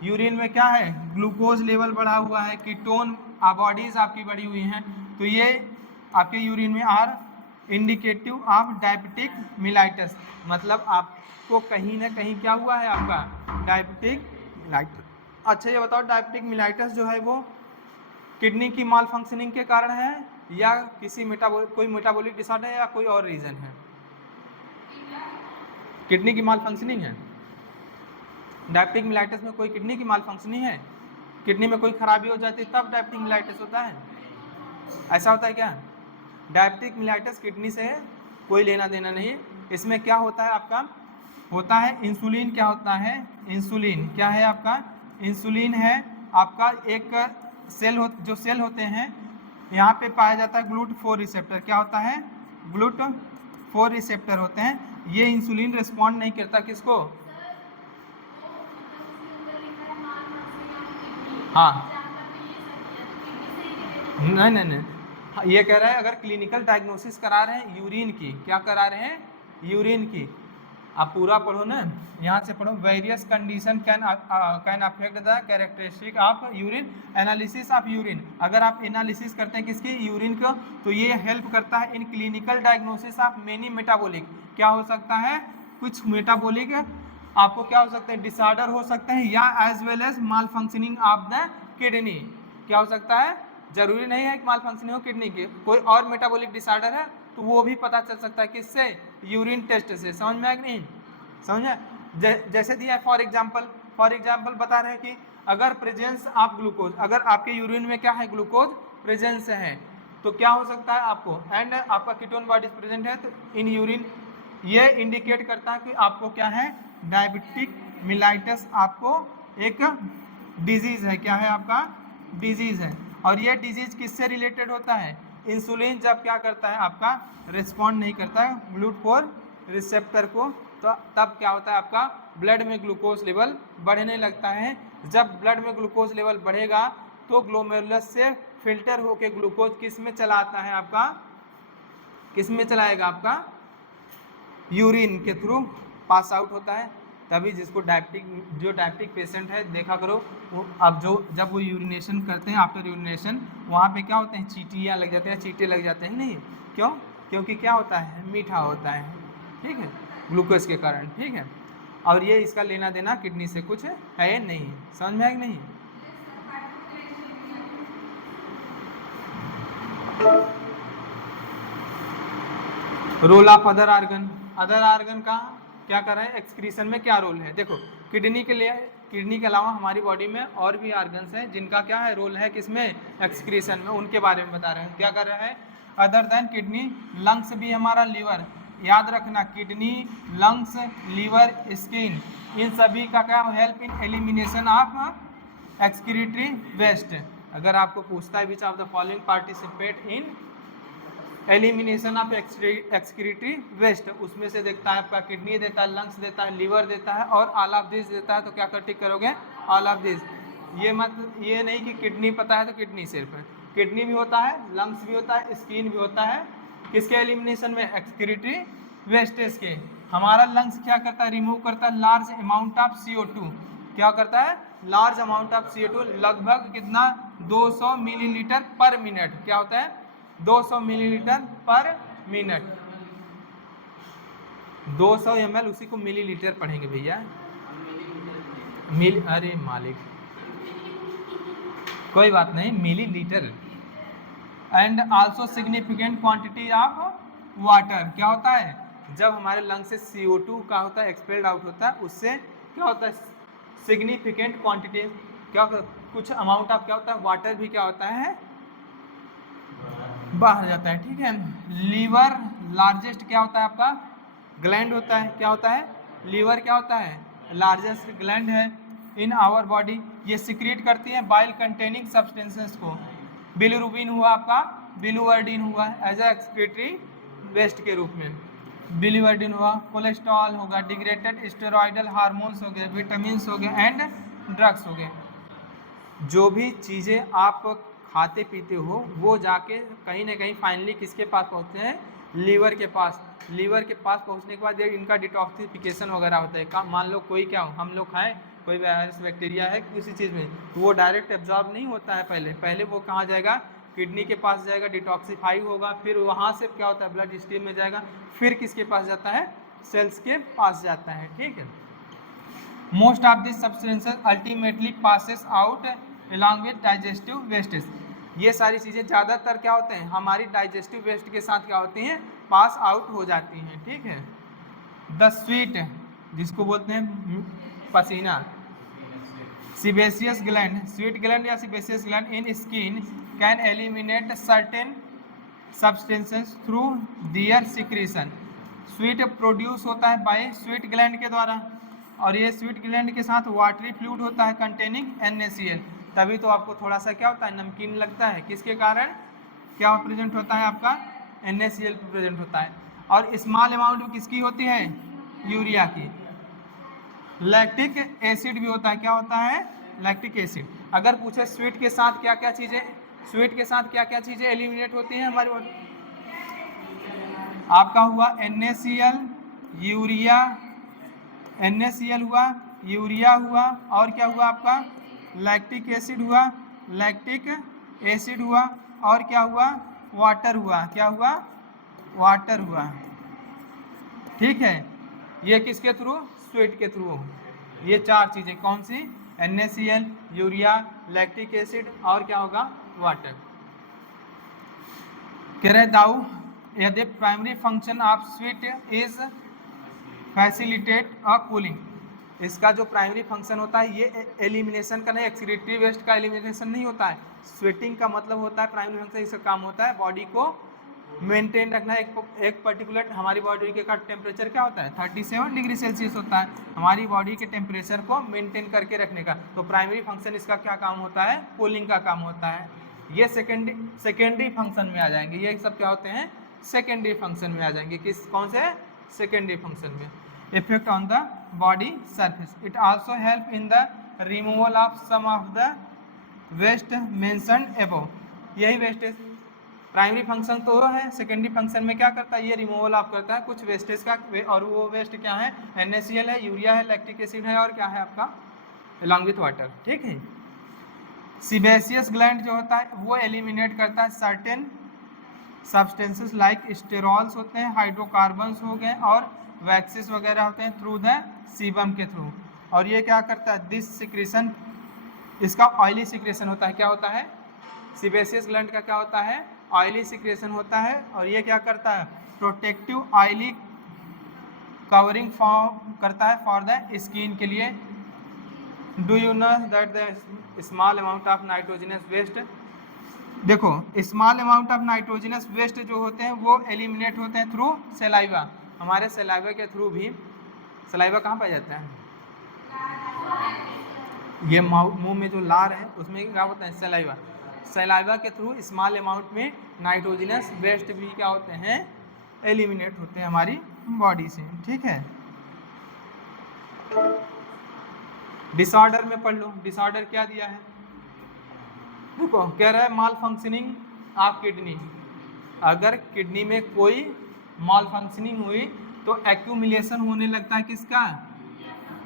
यूरिन में क्या है ग्लूकोज लेवल बढ़ा हुआ है, कीटोन बॉडीज आपकी बढ़ी हुई हैं, तो ये आपके यूरिन में are indicative of diabetic mellitus, मतलब आपको कहीं ना कहीं क्या हुआ है आपका डायबिटिक मिलाइटस। अच्छा ये बताओ डायबिटिक मिलाइटस जो है वो किडनी की माल फंक्शनिंग के कारण है या किसी कोई मेटाबॉलिक डिसऑर्डर है या कोई और रीजन है, किडनी की माल फंक्शनिंग है। डायबिटिक मिलाइटस में कोई किडनी की माल फंक्शनिंग है, किडनी में कोई खराबी हो जाती है तब डायबिटिक मिलाइटस होता है, ऐसा होता है क्या। डायबिटिक मिलाइटस किडनी से कोई लेना देना नहीं, इसमें क्या होता है आपका होता है इंसुलिन, क्या होता है इंसुलिन, क्या है आपका इंसुलिन है आपका एक सेल जो सेल होते हैं यहाँ पे पाया जाता है GLUT4 रिसेप्टर, क्या होता है GLUT4 रिसेप्टर होते हैं, ये इंसुलिन रिस्पॉन्ड नहीं करता किसको, हाँ नहीं नहीं नहीं, ये कह रहा है अगर क्लिनिकल डायग्नोसिस करा रहे हैं यूरिन की, क्या करा रहे हैं यूरिन की, आप पूरा पढ़ो ना, यहाँ से पढ़ो। Various condition can affect the characteristic of urine, analysis of urine, अगर आप एनालिसिस करते हैं किसकी यूरिन को तो ये हेल्प करता है in clinical diagnosis of many metabolic, क्या हो सकता है कुछ मेटाबॉलिक आपको क्या हो सकते हैं डिसऑर्डर हो सकते हैं, या as well as malfunctioning of the kidney, क्या हो सकता है, जरूरी नहीं है कि माल फंक्शनिंग हो किडनी के, कोई और मेटाबॉलिक डिसऑर्डर है तो वो भी पता चल सकता है किससे, यूरिन टेस्ट से। समझ में आया कि नहीं, समझ में। जैसे दिया है फॉर एग्जांपल बता रहे हैं कि अगर प्रेजेंस ऑफ ग्लूकोज, अगर आपके यूरिन में क्या है ग्लूकोज प्रेजेंस है तो क्या हो सकता है आपको, एंड आपका कीटोन बॉडीज प्रेजेंट है तो इन यूरिन, ये इंडिकेट करता है कि आपको क्या है डायबिटिक मिलाइटस, आपको एक डिजीज है, क्या है आपका डिजीज है। और ये डिजीज किससे रिलेटेड होता है, इंसुलिन जब क्या करता है आपका रिस्पॉन्ड नहीं करता है GLUT4 रिसेप्टर को, तो तब क्या होता है आपका ब्लड में ग्लूकोज लेवल बढ़ने लगता है। जब ब्लड में ग्लूकोज लेवल बढ़ेगा तो ग्लोमेरुलस से फिल्टर होके ग्लूकोज किस में चला आता है आपका, किस में चलाएगा आपका यूरिन के थ्रू पास आउट होता है। तभी जिसको डायबिटिक पेशेंट है देखा करो अब जब वो यूरिनेशन करते हैं आफ्टर यूरिनेशन वहाँ पे क्या होते हैं चीटियाँ लग जाते हैं, चीटे लग जाते हैं, नहीं क्यों, क्योंकि क्या होता है मीठा होता है, ठीक है ग्लूकोज के कारण, ठीक है। और ये इसका लेना देना किडनी से कुछ है नहीं, समझ में आया कि नहीं। रोल ऑफ अदर आर्गन का क्या कर रहे हैं एक्सक्रीशन में क्या रोल है, देखो किडनी के अलावा हमारी बॉडी में और भी आर्गन्स हैं जिनका क्या है रोल है किसमें एक्सक्रीशन में, उनके बारे में बता रहे हैं। क्या कर रहा है अदर देन किडनी, लंग्स भी हमारा लीवर, याद रखना किडनी लंग्स लीवर स्किन इन सभी का क्या help in elimination of excretory waste. अगर आपको पूछता है which of the following participate in elimination of excretory waste, उसमें से देखता है आपका किडनी देता है, लंग्स देता है, लीवर देता है और ऑल ऑफ दिस देता है, तो क्या कर टिक करोगे ऑल ऑफ दिस। ये नहीं कि किडनी पता है तो किडनी सिर्फ है, किडनी भी होता है, लंग्स भी होता है, स्किन भी होता है। किसके एलिमिनेशन में? एक्सक्रीटरी वेस्टेज के। हमारा लंग्स क्या करता है? रिमूव करता है लार्ज अमाउंट ऑफ CO2। क्या करता है? लार्ज अमाउंट ऑफ CO2, लगभग कितना? 200 मिलीलीटर पर मिनट। क्या होता है? 200 मिलीलीटर पर मिनट। 200 ml, उसी को मिलीलीटर पढ़ेंगे भैया। अरे मालिक, कोई बात नहीं, millilitre. And also significant quantity of water. क्या होता है? जब हमारे लंग से CO2 का होता है एक्सपेल्ड आउट होता है, उससे क्या होता है? सिग्निफिकेंट क्वांटिटी, क्या कुछ अमाउंट ऑफ क्या होता है? वाटर भी क्या होता है? बाहर जाता है। ठीक है। लीवर लार्जेस्ट क्या होता है आपका? ग्लैंड होता है। क्या होता है? लीवर क्या होता है? लार्जेस्ट ग्लैंड है इन आवर बॉडी। ये सिक्रीट करती है बाइल कंटेनिंग सब्सटेंसेस को। बिलिरुबिन हुआ आपका, बिलिवर्डिन हुआ एज ए एक्सक्रीटरी वेस्ट के रूप में, बिलिवर्डिन हुआ। कोलेस्ट्रॉल होगा, डिग्रेडेड स्टेरॉइडल हार्मोन्स हो गए, विटामिन हो गए एंड ड्रग्स हो गए। जो भी चीज़ें आप खाते पीते हो वो जाके कहीं ना कहीं फाइनली किसके पास पहुँचते हैं? लीवर के पास। लीवर के पास पहुँचने के बाद इनका डिटॉक्सिफिकेशन वगैरह होता है। मान लो कोई क्या हो, हम लोग खाएं, कोई वायरस बैक्टीरिया है किसी चीज़ में, तो वो डायरेक्ट एब्जॉर्ब नहीं होता है। पहले वो कहाँ जाएगा? किडनी के पास जाएगा, डिटॉक्सीफाई होगा, फिर वहाँ से क्या होता है? ब्लड स्ट्रीम में जाएगा, फिर किसके पास जाता है? सेल्स के पास जाता है। ठीक है। Most of this substances ultimately passes out along with digestive wastage. ये सारी चीज़ें ज़्यादातर क्या होते हैं? हमारी डाइजेस्टिव वेस्ट के साथ क्या होती हैं? पास आउट हो जाती हैं। ठीक है। द स्वीट, जिसको बोलते हैं पसीना, सीबेसियस ग्लैंड, स्वीट ग्लैंड या sebaceous gland in skin can eliminate certain substances through their secretion. Sweat प्रोड्यूस होता है बाय स्वीट ग्लैंड के द्वारा, और ये स्वीट ग्लैंड के साथ वाटरी फ्लूइड होता है कंटेनिंग NaCl। तभी तो आपको थोड़ा सा क्या होता है? नमकीन लगता है। किसके कारण? क्या प्रेजेंट होता है आपका? NaCl प्रेजेंट होता है। और स्मॉल अमाउंट किसकी होती है? यूरिया की। लैक्टिक एसिड भी होता है। क्या होता है? Lactic acid. अगर पूछे स्वीट के साथ क्या क्या चीज़ें, स्वीट के साथ क्या क्या चीज़ें एलिमिनेट होती हैं हमारी बॉडी? आपका हुआ NaCl, यूरिया, NaCl हुआ, यूरिया हुआ, और क्या हुआ आपका? लैक्टिक एसिड हुआ, लैक्टिक एसिड हुआ, और क्या हुआ? वाटर हुआ। क्या हुआ? वाटर हुआ। ठीक है। ये किसके थ्रू? स्वीट के थ्रू। ये चार चीज़ें कौन सी? NaCl, यूरिया, लैक्टिक एसिड, और क्या होगा? वाटर। कह रहे दाऊ, यदि primary function of sweet is facilitate a cooling. इसका जो प्राइमरी फंक्शन होता है ये एलिमिनेशन का नहीं, एक्सक्रीटरी वेस्ट का एलिमिनेशन नहीं होता है। स्वेटिंग का मतलब होता है प्राइमरी फंक्शन, इसका काम होता है बॉडी को मेंटेन रखना। एक पर्टिकुलर हमारी बॉडी के का टेम्परेचर क्या होता है? 37 डिग्री सेल्सियस होता है, हमारी बॉडी के टेम्परेचर को मेंटेन करके रखने का। तो प्राइमरी फंक्शन इसका क्या काम होता है? कूलिंग का काम होता है। ये सेकेंडरी फंक्शन में आ जाएंगे। ये सब क्या होते हैं? सेकेंडरी फंक्शन में आ जाएंगे। किस कौन से? सेकेंडरी फंक्शन में। Effect on the body surface, it also help in the removal of some of the waste mentioned above. यही वेस्टेज प्राइमरी फंक्शन तो है, सेकेंडरी फंक्शन में क्या करता है? ये रिमूवल ऑफ करता है कुछ वेस्टेज का, और वो वेस्ट क्या है? NaCl है, यूरिया है, लैक्टिक एसिड है, और क्या है आपका? Along with water. ठीक है। सीबेसियस ग्लैंड जो होता है वो एलिमिनेट करता है सर्टेन सब्सटेंसेस लाइक स्टेरॉल्स होते हैं, हाइड्रोकार्बन्स हो गए, और वैक्सीज वगैरह होते हैं थ्रू द सीबम के थ्रू। और ये क्या करता है? दिस सिक्रेशन, इसका ऑयली सिक्रेशन होता है। क्या होता है? सीबेसियस ग्लैंड का क्या होता है? ऑयली सिक्रेशन होता है। और ये क्या करता है? प्रोटेक्टिव ऑयली कवरिंग फॉर्म करता है फॉर द स्किन के लिए। Do you know that the small amount of nitrogenous waste, देखो small amount of nitrogenous waste जो होते हैं वो एलिमिनेट होते हैं थ्रू सलाइवा। हमारे सलाइवा के थ्रू भी, सलाइवा कहाँ पाया जाता है? ये मुंह में जो लार है उसमें क्या होता है? सलाइवा। सलाइवा के थ्रू स्मॉल अमाउंट में नाइट्रोजनस वेस्ट भी क्या होते हैं? एलिमिनेट होते हैं हमारी बॉडी से। ठीक है। डिसऑर्डर में पढ़ लो, डिसऑर्डर क्या दिया है, देखो कह रहा है माल फंक्शनिंग ऑफ किडनी। अगर किडनी में कोई माल फंक्शनिंग हुई तो एक्यूमुलेशन होने लगता है किसका,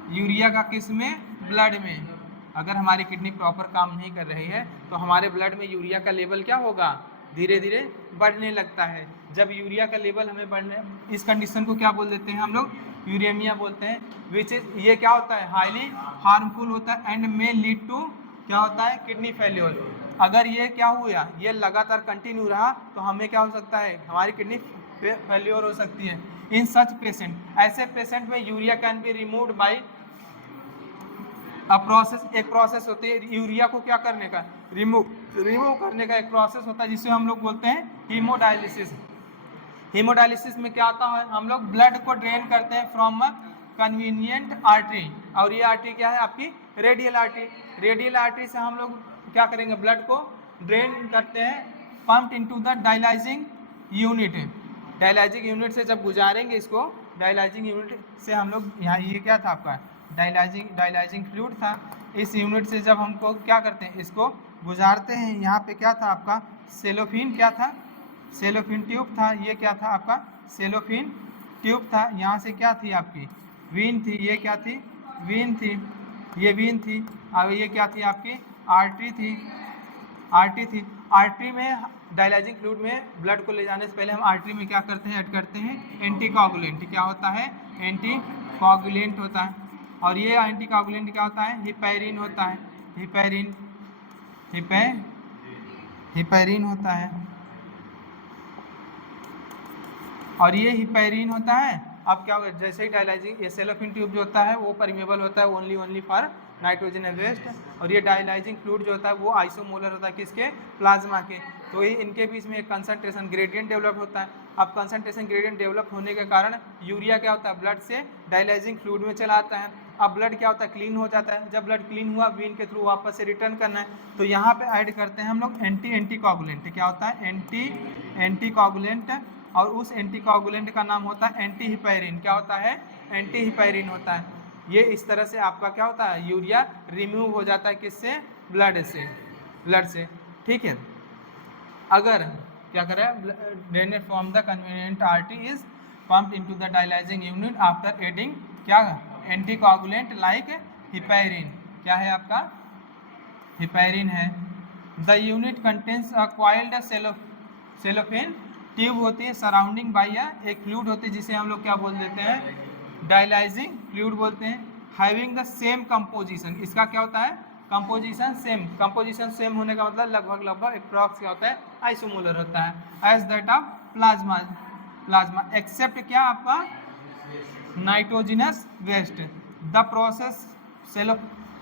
यूरिया का, किस में, ब्लड में। अगर हमारी किडनी प्रॉपर काम नहीं कर रही है तो हमारे ब्लड में यूरिया का लेवल क्या होगा, धीरे धीरे बढ़ने लगता है। जब यूरिया का लेवल हमें बढ़ने, इस कंडीशन को क्या बोल देते हैं हम लोग, यूरेमिया बोलते हैं। विच इज, ये क्या होता है, हाईली हार्मफुल होता है एंड मे लीड टू, क्या होता है, किडनी फेल्योर। अगर ये क्या हुआ, ये लगातार कंटिन्यू रहा तो हमें क्या हो सकता है, हमारी किडनी फेल्योर हो सकती है। इन सच पेशेंट, ऐसे पेशेंट में urea can be removed by process, एक प्रोसेस होती है यूरिया को क्या करने का, रिमूव करने का एक प्रोसेस होता है जिसे हम लोग बोलते हैं हीमोडायलिसिस। हीमोडायलिसिस में क्या होता है, हम लोग ब्लड को ड्रेन करते हैं फ्रॉम कन्वीनियंट आर्टरी, और ये आर्टरी क्या है आपकी, रेडियल आर्टरी। रेडियल आर्टरी से हम लोग क्या करेंगे, ब्लड को ड्रेन करते हैं, pumped into the dialysing unit. Dialysing unit से जब गुजारेंगे इसको, डायलाइजिंग यूनिट से हम लोग, यहाँ ये क्या था आपका, डायलाइजिंग फ्लूइड था। इस यूनिट से जब हमको क्या करते हैं, इसको गुजारते हैं, यहाँ पे क्या था आपका, सेलोफिन, क्या था, सेलोफिन ट्यूब था। ये क्या था आपका, सेलोफिन ट्यूब था। यहाँ से क्या थी आपकी, वीन थी। ये क्या थी, वीन थी, ये वीन थी। अब ये क्या थी आपकी, आर्टरी थी, आर्टरी थी। आर्टरी में डायलाइजिंग फ्लूइड में ब्लड को ले जाने से पहले हम आर्टरी में क्या करते हैं, ऐड करते हैं एंटीकोगुलेंट। क्या होता है, एंटीकोगुलेंट होता है। और ये एंटीकोगुलेंट क्या होता है, हिपैरिन होता है, हिपैरिन, हिपैरिन होता है। और ये हिपैरिन होता है। अब क्या होगा, जैसे ही डायलाइजिंग, ये सेलोफिन ट्यूब जो होता है वो परमेबल होता है ओनली फॉर नाइट्रोजन वेस्ट, और ये डायलाइजिंग फ्लूइड जो होता है वो आइसोमोलर होता है, किसके, प्लाज्मा के। तो ये इनके बीच में एक कंसंट्रेशन ग्रेडियंट डेवलप होता है। अब कंसंट्रेशन ग्रेडियंट डेवलप होने के कारण यूरिया क्या होता है, ब्लड से डायलाइजिंग फ्लूइड में चला आता है। अब ब्लड क्या होता है, क्लीन हो जाता है। जब ब्लड क्लीन हुआ, वीन के थ्रू वापस से रिटर्न करना है, तो यहाँ पे ऐड करते हैं हम लोग एंटीकोगुलेंट। क्या होता है, एंटीकोगुलेंट। और उस एंटीकोगुलेंट का नाम होता है एंटीहिपैरिन। क्या होता है, एंटीहिपैरिन होता है। ये इस तरह से आपका क्या होता है, यूरिया रिमूव हो जाता है, किससे, ब्लड से, ब्लड से, ठीक है। अगर क्या करें, drained from the convenient artery is pumped into the dialysing unit after adding क्या, एंटीकोगुलेंट लाइक हिपैरिन। क्या है आपका, हिपैरिन है। The unit contains a coiled cellophane tube होती है सराउंडिंग बाई एक फ्लूइड होती है जिसे हम लोग क्या बोल देते हैं, डायलाइजिंग फ्लूइड बोलते हैं। हैविंग द सेम कंपोजिशन, इसका क्या होता है, कंपोजिशन सेम। कंपोजिशन सेम होने का मतलब लगभग अप्रॉक्स क्या होता है, आइसोमोलर होता है as that of plasma, plasma except क्या आपका nitrogenous waste. The process cello,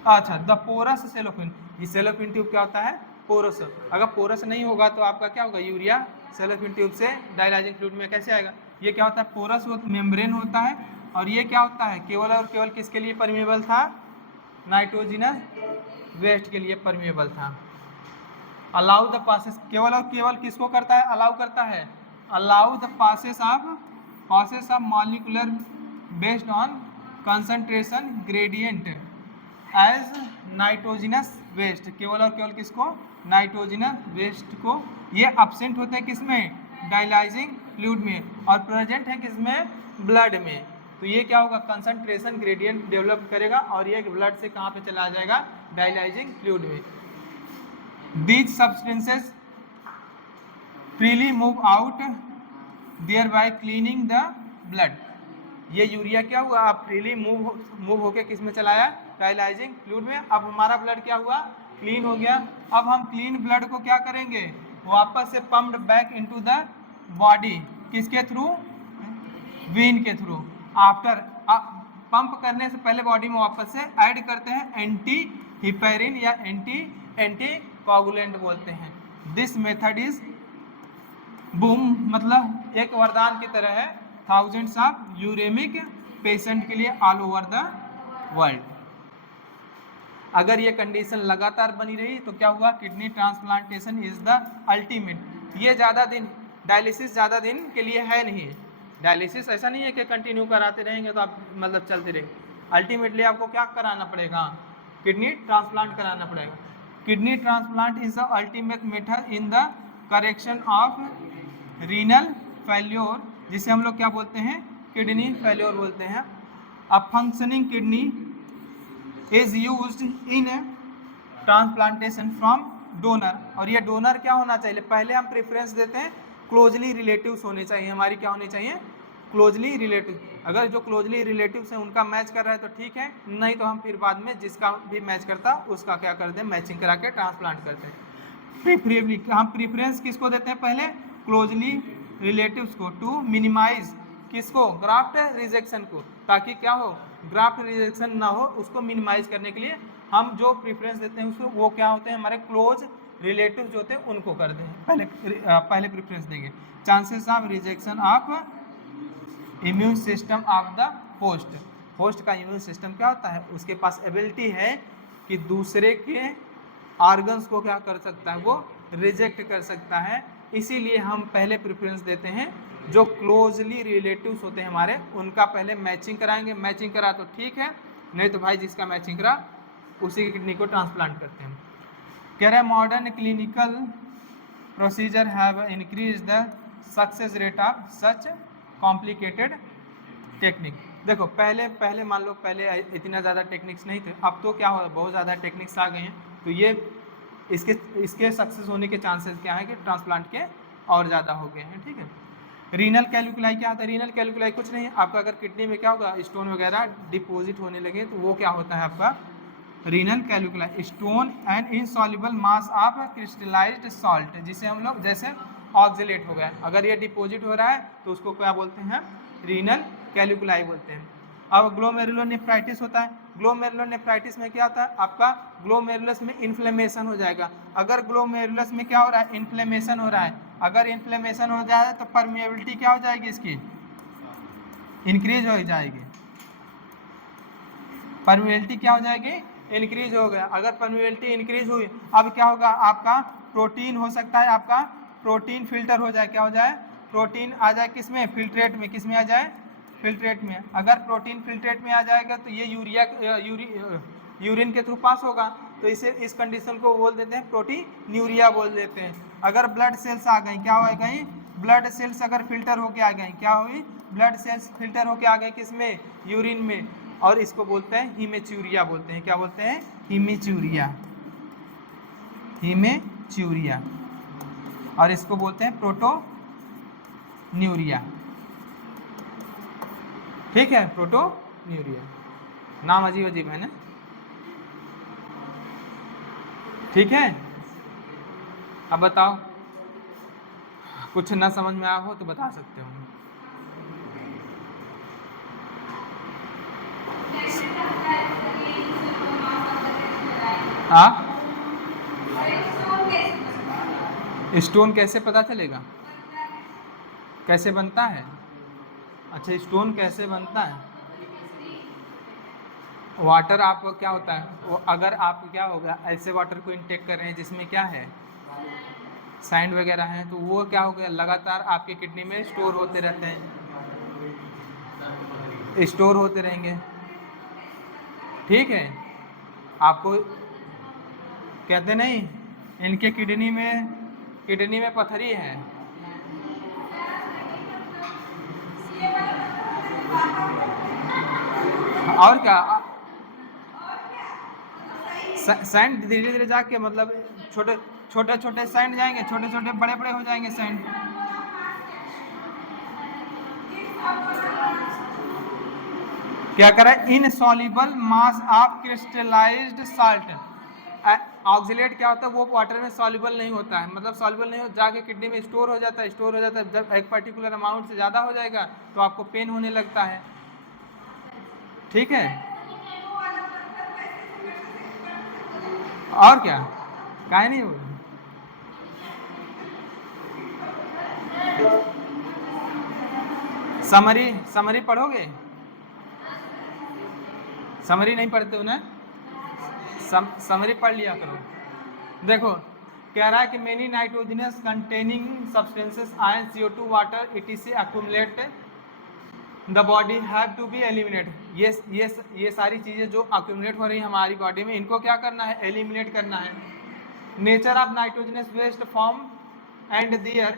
अच्छा द पोरस सेलोफिन, ये सेलोफिन ट्यूब क्या होता है, पोरस। अगर पोरस नहीं होगा तो आपका क्या होगा, यूरिया सेलोफिन ट्यूब से डायलाइजिंग फ्लूइड में कैसे आएगा। ये क्या होता है, पोरस मेम्ब्रेन होता है। और ये क्या होता है, केवल और केवल किसके लिए परमेबल था, नाइट्रोजिनस वेस्ट के लिए परमेबल था। अलाउ द पासेस, केवल और केवल किसको करता है, अलाउ करता है, allow the passes of molecular based on concentration gradient as nitrogenous waste. केवल और केवल किसको, नाइट्रोजिनस वेस्ट को। ये एब्सेंट होते हैं किसमें, डायलाइजिंग फ्लूइड में, और प्रेजेंट है किसमें, ब्लड में। तो ये क्या होगा, कंसंट्रेशन ग्रेडियंट डेवलप करेगा और ये ब्लड से कहाँ पे चला जाएगा, डायलाइजिंग फ्लूइड में। These substances freely move out thereby cleaning the blood. ये यूरिया क्या हुआ, आप फ्रीली मूव होके किस में चलाया, डायलाइजिंग फ्लूइड में। अब हमारा ब्लड क्या हुआ, क्लीन हो गया। अब हम क्लीन ब्लड को क्या करेंगे, वापस से pumped back into the body, किसके थ्रू, वीन के थ्रू। आफ्टर पंप करने से पहले बॉडी में वापस से ऐड करते हैं एंटी हिपैरिन या एंटीकोगुलेंट बोलते हैं। दिस मेथड इज बूम, मतलब एक वरदान की तरह है थाउजेंड्स ऑफ यूरेमिक पेशेंट के लिए ऑल ओवर द वर्ल्ड। अगर ये कंडीशन लगातार बनी रही तो क्या हुआ, kidney transplantation is the ultimate. ये ज़्यादा दिन, डायलिसिस ज़्यादा दिन के लिए है नहीं। डायलिसिस ऐसा नहीं है कि कंटिन्यू कराते रहेंगे तो आप मतलब चलते रहे। अल्टीमेटली आपको क्या कराना पड़ेगा, किडनी ट्रांसप्लांट कराना पड़ेगा। Kidney transplant is the ultimate method in the correction of renal failure, जिसे हम लोग क्या बोलते हैं, किडनी फेल्योर बोलते हैं। A functioning kidney is used in transplantation from donor, और ये डोनर क्या होना चाहिए, पहले हम प्रेफरेंस देते हैं क्लोजली रिलेटिव्स होने चाहिए, हमारी क्या होनी चाहिए, क्लोजली रिलेटिव। अगर जो क्लोजली रिलेटिव्स हैं उनका मैच कर रहा है तो ठीक है, नहीं तो हम फिर बाद में जिसका भी मैच करता उसका क्या करते हैं, मैचिंग करा के ट्रांसप्लांट करते हैं। प्रेफरेबली हम प्रेफरेंस किसको देते हैं, पहले क्लोजली रिलेटिव्स को, टू मिनिमाइज किसको, ग्राफ्ट रिजेक्शन को, ताकि क्या हो, ग्राफ्ट रिजेक्शन ना हो, उसको मिनिमाइज करने के लिए हम जो प्रेफरेंस देते हैं उसको, वो क्या होते हैं, हमारे क्लोज रिलेटिव्स जो होते हैं उनको करते हैं, पहले प्रेफरेंस देंगे। Chances of rejection of immune system of the host, host का इम्यून सिस्टम क्या होता है, उसके पास एबिलिटी है कि दूसरे के ऑर्गन्स को क्या कर सकता है, वो रिजेक्ट कर सकता है, इसीलिए हम पहले प्रेफरेंस देते हैं जो क्लोजली रिलेटिव्स होते हैं हमारे, उनका पहले मैचिंग कराएंगे, मैचिंग करा तो ठीक है, नहीं तो भाई जिसका मैचिंग करा उसी की किडनी को ट्रांसप्लांट करते हैं। कह रहे हैं modern clinical procedure have increase the success rate of such complicated technique. देखो पहले मान लो पहले इतना ज़्यादा टेक्निक्स नहीं थे, अब तो क्या हो, बहुत ज़्यादा टेक्निक्स आ गए हैं, तो ये इसके सक्सेस होने के चांसेस क्या है कि ट्रांसप्लांट के और ज़्यादा हो गए हैं। ठीक है, रीनल कैल्कुलाई क्या होता है, रीनल कैल्कुलाई कुछ नहीं है, आपका अगर किडनी में क्या होगा, स्टोन वगैरह डिपोजिट होने लगे तो वो क्या होता है आपका renal कैल्कुलाई, stone and insoluble mass of crystallised salt, जिसे हम लोग जैसे ऑक्सिलेट हो गया, अगर ये डिपोजिट हो रहा है तो उसको क्या बोलते हैं, रीनल कैल्कुलाई बोलते हैं। अब ग्लोमेरुलोनेफ्राइटिस होता है, ग्लोमेरुलोनेफ्राइटिस में क्या होता है, आपका ग्लोमेरुलस में इन्फ्लेमेशन हो जाएगा, अगर ग्लोमेरुलस में क्या हो रहा है, इन्फ्लेमेशन हो रहा है, अगर इन्फ्लेमेशन हो जाए तो परमिएबिलिटी क्या हो जाएगी, इसकी इंक्रीज हो जाएगी, परमिएबिलिटी क्या हो जाएगी, इंक्रीज हो गया, अगर परमिएबिलिटी इंक्रीज हुई, अब क्या होगा, आपका प्रोटीन हो सकता है, आपका प्रोटीन फिल्टर हो जाए, क्या हो जाए, प्रोटीन आ जाए किसमें, फिल्ट्रेट में, किसमें आ जाए, फिल्ट्रेट में, अगर प्रोटीन फिल्ट्रेट में आ जाएगा तो ये यूरिन के थ्रू पास होगा, तो इसे इस कंडीशन को बोल देते हैं प्रोटीन्यूरिया बोल देते हैं। अगर ब्लड सेल्स आ गई, क्या हो गई, ब्लड सेल्स अगर फिल्टर होके आ गई, क्या हुई, ब्लड सेल्स फिल्टर होके आ गए किसमें, यूरिन में, और इसको बोलते हैं हीमेच्यूरिया बोलते हैं, क्या बोलते हैं, हीमेच्यूरिया, हीमेच्यूरिया, और इसको बोलते हैं प्रोटोन्यूरिया। ठीक है, प्रोटोन्यूरिया, नाम अजीब अजीब है ना, ठीक है। अब बताओ, कुछ ना समझ में आया हो तो बता सकते हो। हाँ, स्टोन कैसे पता चलेगा, कैसे बनता है, अच्छा स्टोन कैसे बनता है, वाटर आपको क्या होता है, वो अगर आप क्या होगा, ऐसे वाटर को इनटेक कर रहे हैं जिसमें क्या है, सैंड वगैरह है, तो वो क्या हो गया, लगातार आपके किडनी में स्टोर होते रहते हैं, स्टोर होते रहेंगे। ठीक है, आपको कहते नहीं इनके किडनी में पथरी है, और क्या, सैंड धीरे धीरे जाके मतलब छोटे छोटे सैंड जाएंगे, छोटे छोटे बड़े बड़े हो जाएंगे सैंड। क्या करें, insoluble mass of crystallised salt, oxalate क्या होता है, वो वाटर में सॉल्युबल नहीं होता है, मतलब सॉल्युबल नहीं हो, जाके किडनी में स्टोर हो जाता है, जब एक पर्टिकुलर अमाउंट से ज़्यादा हो जाएगा तो आपको पेन होने लगता है। ठीक है, और क्या, काहे नहीं हो, समरी पढ़ोगे, समरी नहीं पढ़ते हो ना, समरी पढ़ लिया करो। देखो कह रहा है कि many nitrogenous containing substances ion CO2 water ETC accumulate the body have to be eliminate. ये सारी चीज़ें जो अक्यूमुलेट हो रही है हमारी बॉडी में, इनको क्या करना है, एलिमिनेट करना है। Nature of nitrogenous waste form and their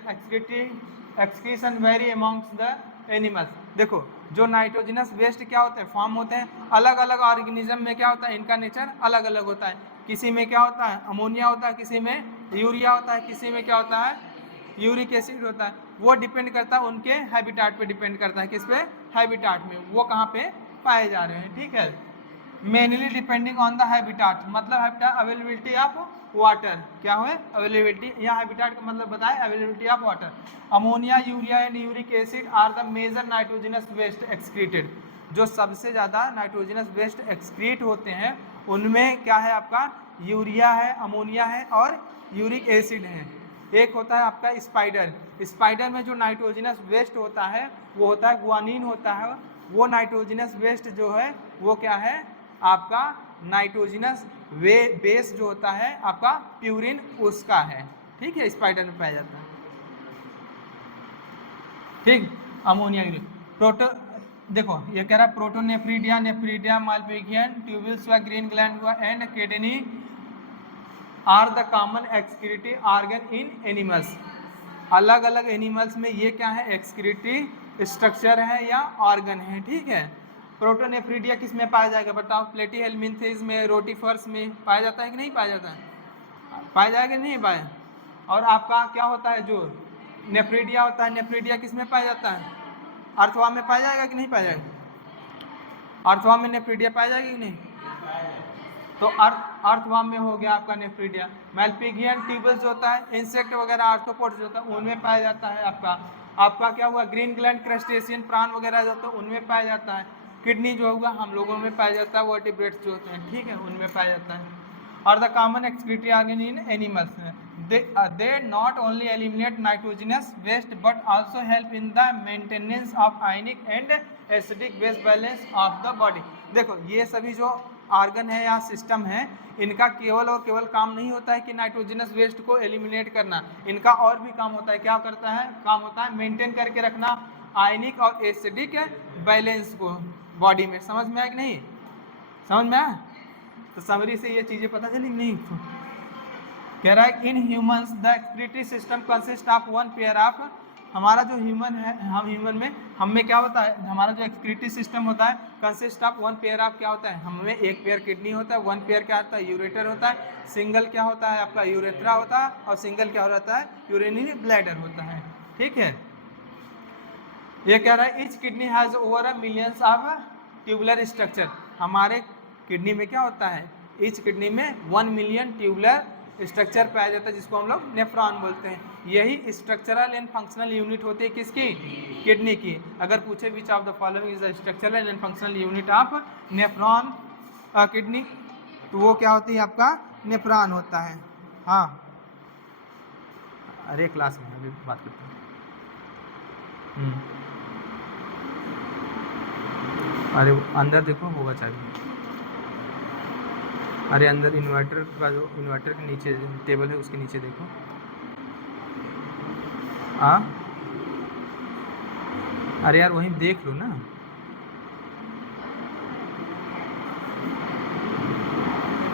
excretion vary amongst the animals. देखो जो नाइट्रोजनस वेस्ट क्या होते हैं, फॉर्म होते हैं अलग अलग ऑर्गेनिज्म में, क्या होता है इनका नेचर अलग अलग होता है। किसी में क्या होता है, अमोनिया होता है, किसी में यूरिया होता है, किसी में क्या होता है, यूरिक एसिड होता है। वो डिपेंड करता है उनके हैबिटाट पे डिपेंड करता है, किस पे, हैबिटाट में, वो कहाँ पे पाए जा रहे हैं, ठीक है। Mainly depending on the habitat, मतलब हैबिटाट अवेलेबिलिटी ऑफ वाटर, क्या हुए, अवेलेबिलिटी, यहाँ हैबिटाट का मतलब बताए availability of water. Ammonia, urea and uric acid are the major nitrogenous waste excreted. जो सबसे ज़्यादा नाइट्रोजनस वेस्ट एक्सक्रीट होते हैं उनमें क्या है आपका, यूरिया है, अमोनिया है और यूरिक एसिड है। एक होता है आपका स्पाइडर। स्पाइडर में जो नाइट्रोजनस वेस्ट होता है वो होता है गुआनिन होता है। वो नाइट्रोजनस वेस्ट जो है वो क्या है आपका, नाइट्रोजनस बेस जो होता है आपका प्यूरिन उसका है, ठीक है, स्पाइडर में पाया जाता है, ठीक। अमोनिया यूरिक प्रोटो, देखो ये कह रहा है प्रोटोनेफ्रीडिया, नेफ्रीडिया, मालपिगियन, ट्यूबल्स हुआ, ग्रीन ग्लैंड हुआ and kidney are the common excretory organ in animals. अलग अलग एनिमल्स में ये क्या है, एक्सक्रीटरी स्ट्रक्चर है या ऑर्गन है, ठीक है। प्रोटोनेफ्रीडिया किस में पाया जाएगा बताओ, प्लेटीहेल्मिन्थेस में, रोटिफर्स में पाया जाता है कि नहीं पाया जाता है, पाया जाएगा कि नहीं पाया। और आपका क्या होता है जो नेफ्रीडिया होता है, नेफ्रीडिया किस में पाया जाता है, अर्थवा में पाया जाएगा कि नहीं पाया जाएगा, अर्थवा में नेफ्रीडिया पाया जाएगा कि नहीं, तो अर्थवार्म में हो गया आपका नेफ्रीडिया। मैलपिगियन ट्यूबल्स होता है, इंसेक्ट वगैरह आर्थ्रोपोड्स होता है उनमें पाया जाता है आपका क्या हुआ, ग्रीन ग्लैंड, क्रस्टेशियन, प्राण वगैरह जो होता है उनमें पाया जाता है। किडनी जो होगा हम लोगों में पाया जाता है, वर्टिब्रेट्स जो होते हैं, ठीक है, उनमें पाया जाता है। और the common excretory organ in animals में they not only eliminate nitrogenous waste but also help in the maintenance of ionic and acidic base balance of the body। देखो ये सभी जो ऑर्गन है या सिस्टम है इनका केवल और केवल काम नहीं होता है कि नाइट्रोजनस वेस्ट को एलिमिनेट करना, इनका और भी काम होता है। क्या करता है, काम होता है मेंटेन करके रखना आयनिक और एसिडिक बैलेंस को बॉडी में। समझ में आया कि नहीं, समझ में आया, तो समरी से ये चीज़ें पता चली नहीं। कह रहा है in humans the excretory system consist of one pair of, हमारा जो ह्यूमन है, हम ह्यूमन में हम में क्या होता है, हमारा जो एक्सक्रीटरी सिस्टम होता है consist of one pair of, क्या होता है, हमें एक पेयर किडनी होता है, वन पेयर क्या होता है, यूरेटर होता है, सिंगल क्या होता है आपका यूरेथ्रा होता है, और सिंगल क्या होता है, यूरिनरी ब्लैडर होता है, ठीक है। ये कह रहा है etch kidney has over a millions of tubular structure, हमारे किडनी में क्या होता है, इच किडनी में 1 मिलियन ट्यूबुलर स्ट्रक्चर पाया जाता है जिसको हम लोग नेफ्रॉन बोलते हैं। यही स्ट्रक्चरल एंड फंक्शनल यूनिट होती है किसकी, किडनी की। अगर पूछे विच of the following is the structural and functional unit of nephron kidney, तो वो क्या होती है आपका नेफ्रॉन होता है। हाँ अरे क्लास में अभी बात करते हैं। अरे अंदर देखो होगा चाहिए, अरे अंदर इन्वर्टर का जो इन्वर्टर के नीचे टेबल है उसके नीचे देखो। हाँ अरे यार वहीं देख लो ना,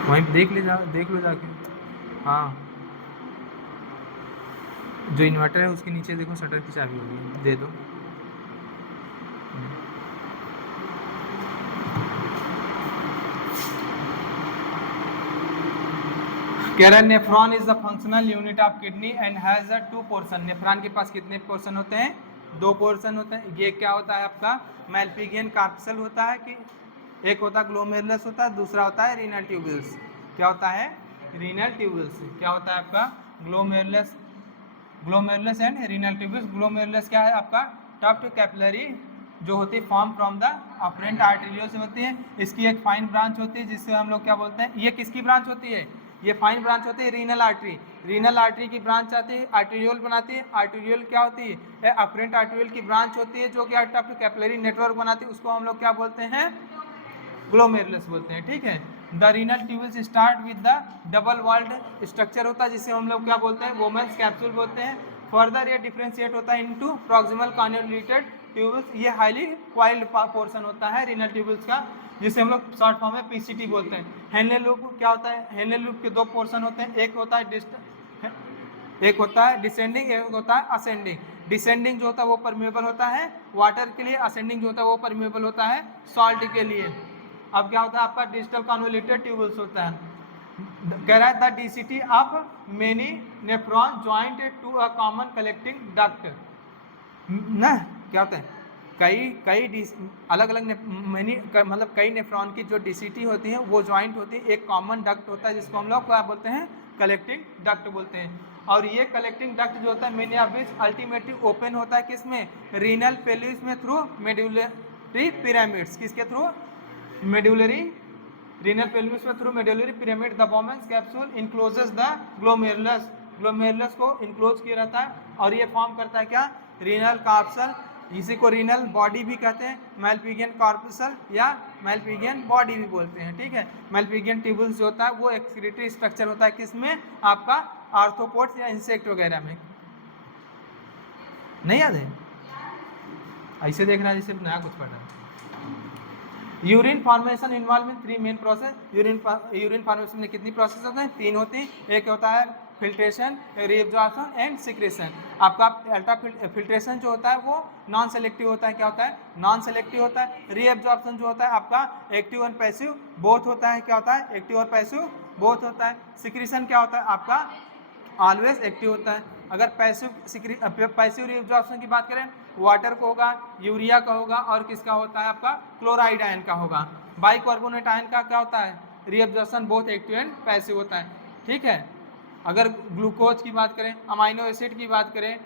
वहीं देख लो जाके। हाँ जो इन्वर्टर है उसके नीचे देखो शटर की चाबी होगी, दे दो। कह रहा है nephron is the functional unit of kidney and has a 2 portion. Nephron के पास कितने पोर्शन होते हैं, 2 पोर्शन होते हैं। ये क्या होता है आपका मैलपिगियन कार्पसल होता है कि एक होता है ग्लोमेरुलस होता है, दूसरा होता है रीनल ट्यूबुल्स। क्या होता है, रीनल ट्यूबुल्स। क्या होता है आपका glomerulus and renal tubules. Glomerulus क्या है आपका टफ्ट कैपिलरी जो होती है form from the afferent arteriole से होती है। इसकी एक फाइन ब्रांच होती है जिससे हम लोग क्या बोलते हैं, ये किसकी ब्रांच होती है, ये फाइन ब्रांच होती है रीनल आर्टरी। रीनल आर्टरी की ब्रांच आती है आर्टेरियोल बनाती है। आर्टेरियोल क्या होती है, अफरेंट आर्टेरियोल की ब्रांच होती है जो कि टफ्ट कैपिलरी नेटवर्क बनाती है, उसको हम लोग क्या बोलते हैं, ग्लोमेरुलस बोलते हैं, ठीक है। The renal tubules start with the double walled structure होता है जिसे हम लोग क्या बोलते हैं, वोमेन्स कैप्सूल बोलते हैं। फर्दर ये डिफ्रेंशिएट होता है इनटू प्रॉक्सिमल कॉन्वोल्यूटेड ट्यूबल्स, ये हाईली क्वाइल्ड पोर्शन होता है रीनल ट्यूबल्स का, जिसे हम लोग शॉर्ट फॉर्म में पीसीटी बोलते हैं। हेनले लूप क्या होता है? हेनले लूप के दो पोर्शन होते हैं, एक होता है डिसेंडिंग, एक होता है असेंडिंग। डिसेंडिंग जो होता है वो परमेबल होता है वाटर के लिए, असेंडिंग जो होता है वो परमेबल होता है सॉल्ट के लिए। अब क्या होता है आपका डिजिटल कन्वोल्यूटेड ट्यूबल्स होता है। कह रहा है the DCT of many nephron joint to a common collecting duct ना, क्या होता है कई अलग अलग मतलब कई नेफ्रॉन की जो डीसीटी होती है वो जॉइंट होती है, एक कॉमन डक्ट होता है जिसको हम लोग क्या बोलते हैं? कलेक्टिंग डक्ट बोलते हैं। और ये कलेक्टिंग डक्ट जो होता है many of which ultimately open होता है किसमें? रीनल पेल्विस में थ्रू मेडुलरी पिरामिड्स। किसके थ्रू? मेडुलरी रीनल पेल्विस में through medullary pyramid. The Bowman's capsule encloses the glomerulus, glomerulus को इनक्लोज किया रहता है और ये फॉर्म करता है क्या? रीनल कार्पसल, इसी को रीनल बॉडी भी कहते हैं, मैलपिगियन कार्पसल या मैलपिगियन बॉडी भी बोलते हैं। ठीक है, मैलपिगियन ट्यूबल्स जो होता है वो एक्सक्रीटरी स्ट्रक्चर होता है किसमें? आपका आर्थ्रोपोड्स या इंसेक्ट वगैरह में। नहीं याद है? ऐसे देखना है जैसे नया कुछ पढ़ रहा है। Urine formation involve in 3 main process. Urine formation में कितनी प्रोसेस होते हैं? 3 होती हैं। एक होता है फिल्ट्रेशन, रीअब्जॉर्प्शन एंड सिक्रेशन। आपका अल्ट्रा फिल्ट्रेशन जो होता है वो नॉन सेलेक्टिव होता है। क्या होता है? नॉन सेलेक्टिव होता है। रीअब्जॉर्प्शन जो होता है आपका एक्टिव एंड पैसिव बोथ होता है। क्या होता है? एक्टिव और पैसिव बोथ होता है। सिक्रेशन क्या होता है आपका? ऑलवेज एक्टिव होता है। अगर पैसिव रीअब्जॉर्प्शन की बात करें, वाटर का होगा, यूरिया का होगा और किसका होता है आपका? क्लोराइड आयन का होगा। बाइकार्बोनेट आयन का क्या होता है? Reabsorption both active and passive होता है। ठीक है, अगर ग्लूकोज की बात करें, अमाइनो एसिड की बात करें,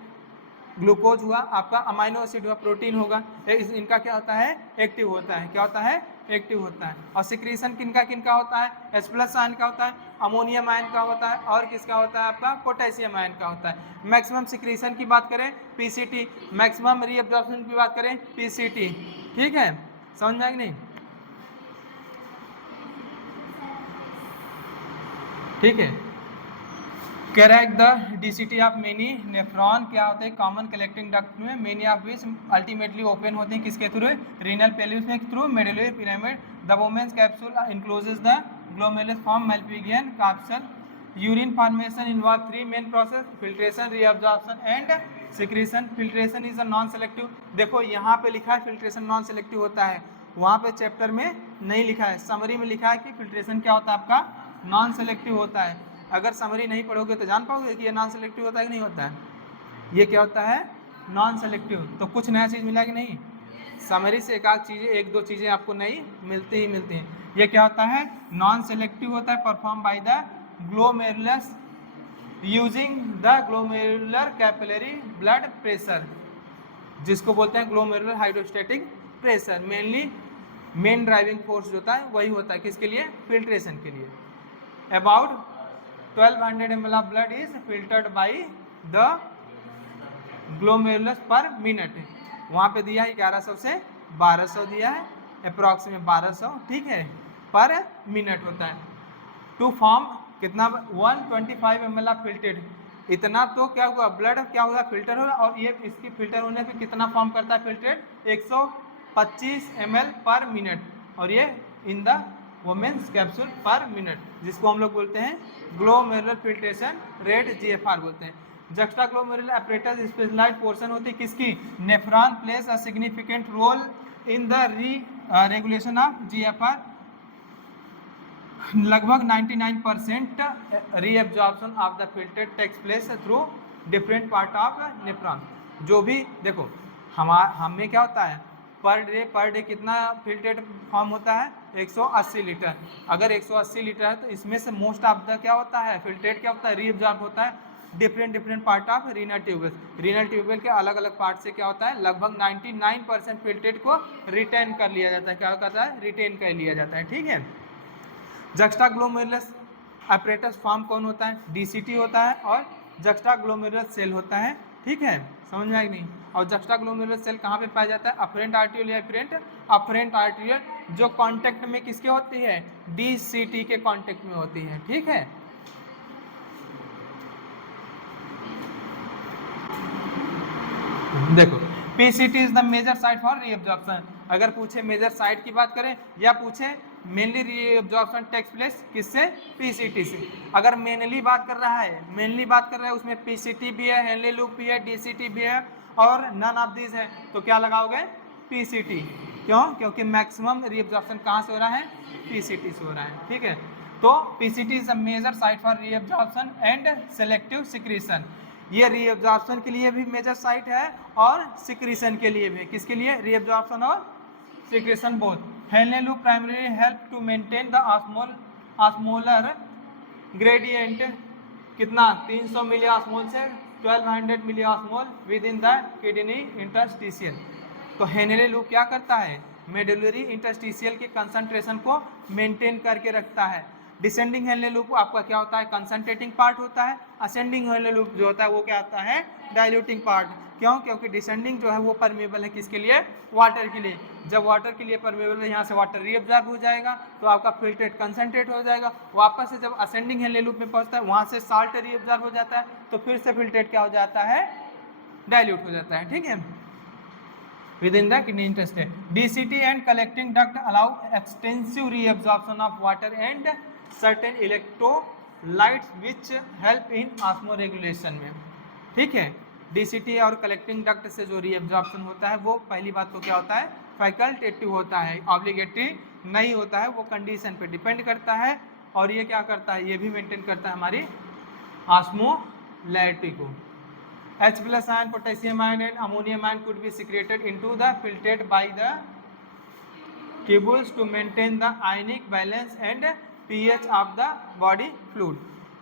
ग्लूकोज हुआ आपका, अमाइनो एसिड हुआ, प्रोटीन होगा, इनका क्या होता है? एक्टिव होता है। क्या होता है? एक्टिव होता है। और सिक्रीशन किनका किनका होता है? H+ आयन का होता है, अमोनियम आयन का होता है और किसका होता है आपका? पोटेशियम आयन का होता है। मैक्सिमम सिक्रीशन की बात करें पीसीटी, मैक्सिमम रीअब्जॉर्प्शन की बात करें पीसीटी। ठीक है, समझ में आएगी नहीं? ठीक है, कह रहा है the DCT of many nephron क्या होते हैं? कॉमन कलेक्टिंग डक्ट में, many of which ultimately open होते हैं किसके थ्रू? रीनल पेल्विस में through medullary pyramid. The Bowman's capsule encloses the glomerulus form Malpighian corpuscle. Urine formation involve 3 main process, filtration, reabsorption and secretion. Filtration is a non selective. देखो यहाँ पे लिखा है filtration non selective होता है, वहाँ पे चैप्टर में नहीं लिखा है। समरी में लिखा है कि फिल्ट्रेशन क्या होता है आपका? नॉन सेलेक्टिव होता है। अगर समरी नहीं पढ़ोगे तो जान पाओगे कि ये नॉन सेलेक्टिव होता है कि नहीं होता है? ये क्या होता है? Non selective. तो कुछ नया चीज़ मिला कि नहीं? समरी से एक दो चीज़ें आपको नई मिलती ही मिलती हैं। ये क्या होता है? नॉन सेलेक्टिव होता है, perform by the glomerulus using the glomerular capillary blood pressure, जिसको बोलते हैं glomerular hydrostatic pressure. Main driving force जो होता है वही होता है किसके लिए? फिल्ट्रेशन के लिए। About 1200 ml of blood is filtered by the glomerulus per minute। वहाँ पे दिया है 1100 से 1200 दिया है, अप्रॉक्सीमेट 1200। ठीक है, पर मिनट होता है। टू फॉर्म कितना? 125 ml ऑफ फिल्टेड। इतना तो क्या हुआ? ब्लड क्या हुआ? फिल्टर हो रहा। और ये इसकी फिल्टर होने पे कितना फॉर्म करता है फिल्ट्रेट? 125 ml पर मिनट। और ये इन द वोमेन्स कैप्सूल पर मिनट, जिसको हम लोग बोलते हैं ग्लोमेरुलर फिल्ट्रेशन रेट, GFR बोलते हैं। Juxtaglomerular apparatus specialised portion होती है किसकी? Nephron place a significant role in the regulation of GFR। लगभग 99% reabsorption of the filtrate takes place through different part of nephron. जो भी देखो हमें क्या होता है? पर डे कितना फिल्ट्रेट फॉर्म होता है? 180 लीटर। अगर 180 लीटर है तो इसमें से मोस्ट ऑफ द क्या होता है? फिल्ट्रेट क्या होता है? रीअब्जॉर्ब होता है different part of renal tubule. Renal tubule के अलग अलग पार्ट से क्या होता है? लगभग 99% फिल्ट्रेट को रिटेन कर लिया जाता है। क्या कहता है? रिटेन कर लिया जाता है। ठीक है, जक्स्टा ग्लोमेरुलस अपरेटस फॉर्म कौन होता है? डीसीटी होता है और जक्स्टा ग्लोमेरुलस सेल होता है। ठीक है, समझ में आएगी नहीं? और जक्स्टा ग्लोमेरुलस सेल कहाँ पे पाया जाता है? अफरेंट आर्टियोल या अफरेंट आर्टियोल, जो कांटेक्ट में किसके होती है? डीसीटी के कांटेक्ट में होती है। ठीक है, देखो PCT is the major site for reabsorption. अगर पूछे मेजर साइट की बात करें या पूछे मेनली रीअब्जॉर्प्शन टेक्स प्लेस किससे, पीसीटी से। अगर मेनली बात कर रहा है उसमें पीसीटी भी है, हेनले लूप भी है, डीसीटी भी है और नन ऑफ दीज है, तो क्या लगाओगे, पीसीटी। क्यों, क्योंकि मैक्सिमम रीअब्जॉर्प्शन कहाँ से हो रहा है, पीसीटी से हो रहा है। ठीक है, तो PCT is a major site for reabsorption and selective secretion. ये रीअब्जॉर्प्शन के लिए भी मेजर साइट है और सिक्रीशन के लिए भी। किसके लिए, रीअब्जॉर्प्शन और secretion both. Henle loop primary help to maintain the osmolar gradient कितना, 300 मिली ऑस्मोल से 1200 milli osmol with in the kidney interstitial. तो हेनले लूप क्या करता है, मेडुलरी इंटरस्टिशियल के कंसंट्रेशन को मेंटेन करके रखता है। डिसेंडिंग हेनले लूप आपका क्या होता है, कंसंट्रेटिंग पार्ट होता है। असेंडिंग हेनले लूप जो होता है वो क्या होता है, डाइल्यूटिंग पार्ट। क्यों, क्योंकि डिसेंडिंग जो है वो परमेबल है किसके लिए, वाटर के लिए। जब वाटर के लिए परमेबल है, यहाँ से वाटर रीअब्जॉर्ब हो जाएगा तो आपका फिल्ट्रेट कंसंट्रेट हो जाएगा। वापस से जब असेंडिंग हेनले लूप में पहुँचता है वहाँ से साल्ट रीअब्जॉर्ब हो जाता है, तो फिर से फिल्ट्रेट क्या हो जाता है, डाइल्यूट हो जाता है। ठीक है, within the kidney intestine. DCT and collecting duct allow extensive reabsorption of water and certain electrolytes which help in osmoregulation में। ठीक है, DCT और कलेक्टिंग डक्ट से जो रीअब्जॉर्प्शन होता है वो पहली बात तो क्या होता है, फैकल्टेटिव होता है, ऑब्लिगेटरी नहीं होता है, वो कंडीशन पे डिपेंड करता है। और ये क्या करता है, ये भी मेंटेन करता है हमारी ऑस्मोलैरिटी को। H plus ion, potassium ion and ammonium ion could be secreted into the filtrate by the tubules to maintain the ionic balance and pH of the body fluid।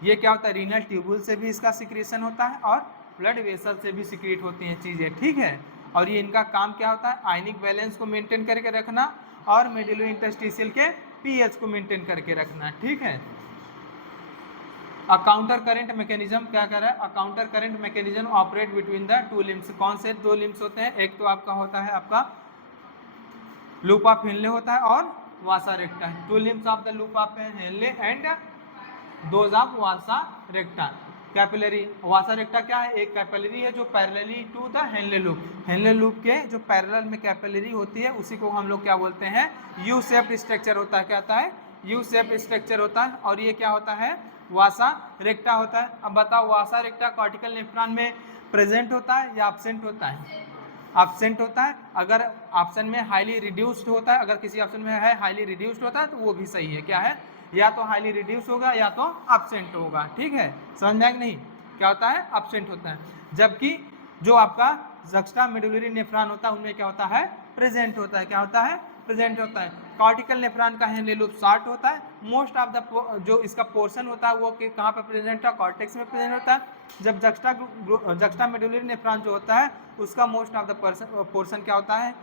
ये क्या होता है, रीनल ट्यूबुल से भी इसका secretion होता है और ब्लड वेसल से भी सिक्रेट होती हैं चीज़ें। ठीक है, और ये इनका काम क्या होता है, आयनिक बैलेंस को मेंटेन करके रखना और मेडुलरी इंटरस्टिशियल के पीएच को मेंटेन करके रखना। ठीक है, अ काउंटर करंट मैकेनिज्म क्या कर रहा है, अ counter current mechanism operate between the two limbs. कौन से दो लिम्स होते हैं, एक तो आपका होता है आपका लूप ऑफ हेनले होता है और vasa recta. Two limbs of the loop of Henle and those of vasa recta. Capillary, vasa recta क्या है, एक कैपिलरी है जो parallelly to the Henle loop. Henle loop के जो पैरेलल में कैपिलरी होती है उसी को हम लोग क्या बोलते हैं, यू शेप्ड स्ट्रक्चर होता है। क्या होता है, यू शेप्ड स्ट्रक्चर होता है। और ये क्या होता है, वासा रेक्टा होता है। अब बताओ, वासा रेक्टा कॉर्टिकल नेफ्रॉन में प्रेजेंट होता है या एब्सेंट होता है, एब्सेंट होता है। अगर ऑप्शन में हाईली रिड्यूस्ड होता है, अगर किसी ऑप्शन में है हाईली रिड्यूस्ड होता है तो वो भी सही है। क्या है, या तो हाईली रिड्यूस होगा या तो एब्सेंट होगा। ठीक है, समझ में आएगा नहीं, क्या होता है, एब्सेंट होता है। जबकि जो आपका जक्स्टा मेडुलरी नेफ्रॉन होता है उनमें क्या होता है, प्रेजेंट होता है। क्या होता है, प्रेजेंट होता है। कॉर्टिकल नेफ्रॉन का हेनले लूप शॉर्ट होता है। मोस्ट ऑफ द जो इसका पोर्शन होता है वो कहाँ पर प्रेजेंट है, कॉर्टेक्स में प्रेजेंट होता है। जब जक्स्टा मेडुलरी नेफ्रॉन जो होता है उसका मोस्ट ऑफ द पोर्शन क्या होता है,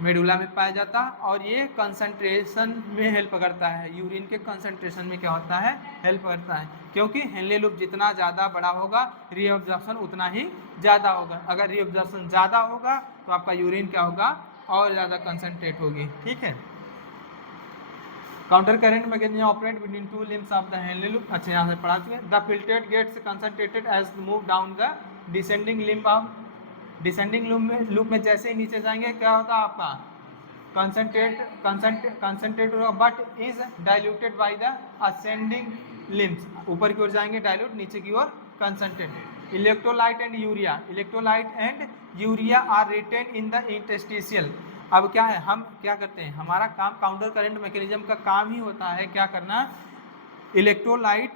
मेडुला में पाया जाता है। और ये कंसंट्रेशन में हेल्प करता है, यूरिन के कंसंट्रेशन में क्या होता है, हेल्प करता है। क्योंकि हेनले लूप जितना ज़्यादा बड़ा होगा रीअब्जॉर्प्शन उतना ही ज़्यादा होगा। अगर रीअब्जॉर्प्शन ज़्यादा होगा तो आपका यूरिन क्या होगा, और ज़्यादा कंसंट्रेट होगी। ठीक है, counter current mechanism operate between two limbs of the Henle loop. अच्छा, यहाँ से पढ़ा चुके। The filtrate gets concentrated as move down the descending limb of, descending loop में जैसे ही नीचे जाएंगे क्या होता है आपका, concentrate but is diluted by the ascending limbs. ऊपर की ओर जाएंगे डाइल्यूट, नीचे की ओर concentrate. Electrolyte and urea, electrolyte and urea are retain in the interstitial. अब क्या है, हम क्या करते हैं, हमारा काम काउंटर करंट मैकेनिज्म का काम ही होता है क्या करना, इलेक्ट्रोलाइट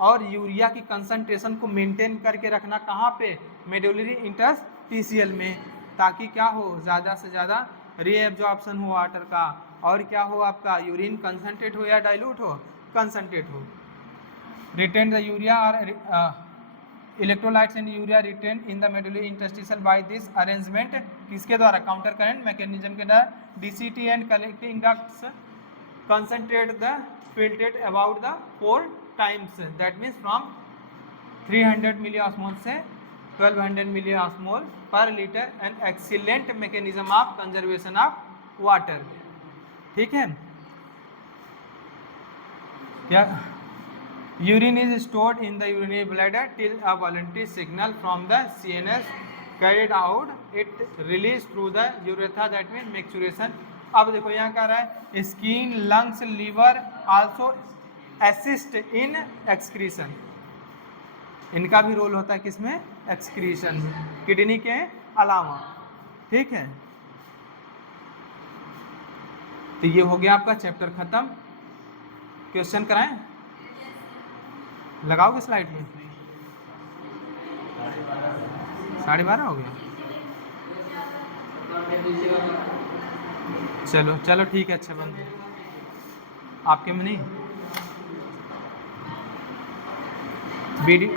और यूरिया की कंसंट्रेशन को मेंटेन करके रखना। कहाँ पे, मेडुलरी इंटरस्टिशियल में, ताकि क्या हो, ज़्यादा से ज़्यादा रीएब्जॉर्प्शन हो वाटर का, और क्या हो आपका यूरिन कंसंट्रेट हो या डाइल्यूट हो, कंसंट्रेट हो। रिटेन द यूरिया और electrolytes and urea retain in the medullary interstitial by this arrangement. किसके द्वारा, काउंटर करंट मैकेनिज्म के द्वारा। DCT and collecting ducts concentrate the filtrate about the 4 times, that means from 300 milliosmol से 1200 milliosmol per liter, an excellent mechanism of conservation of water। ठीक है, क्या, urine is stored in the urinary bladder till a voluntary signal from the CNS carried out it release through the urethra, that mean micturition. अब देखो यहाँ कह रहा है skin, lungs, liver also assist in excretion, इनका भी role होता है किसमें, एक्सक्रीशन में, किडनी के अलावा। ठीक है, तो ये हो गया आपका चैप्टर खत्म। क्वेश्चन कराएं, लगाओगे स्लाइड में? 12:30 हो गया। चलो चलो ठीक है, अच्छा बंद, आपके में नहीं वीडियो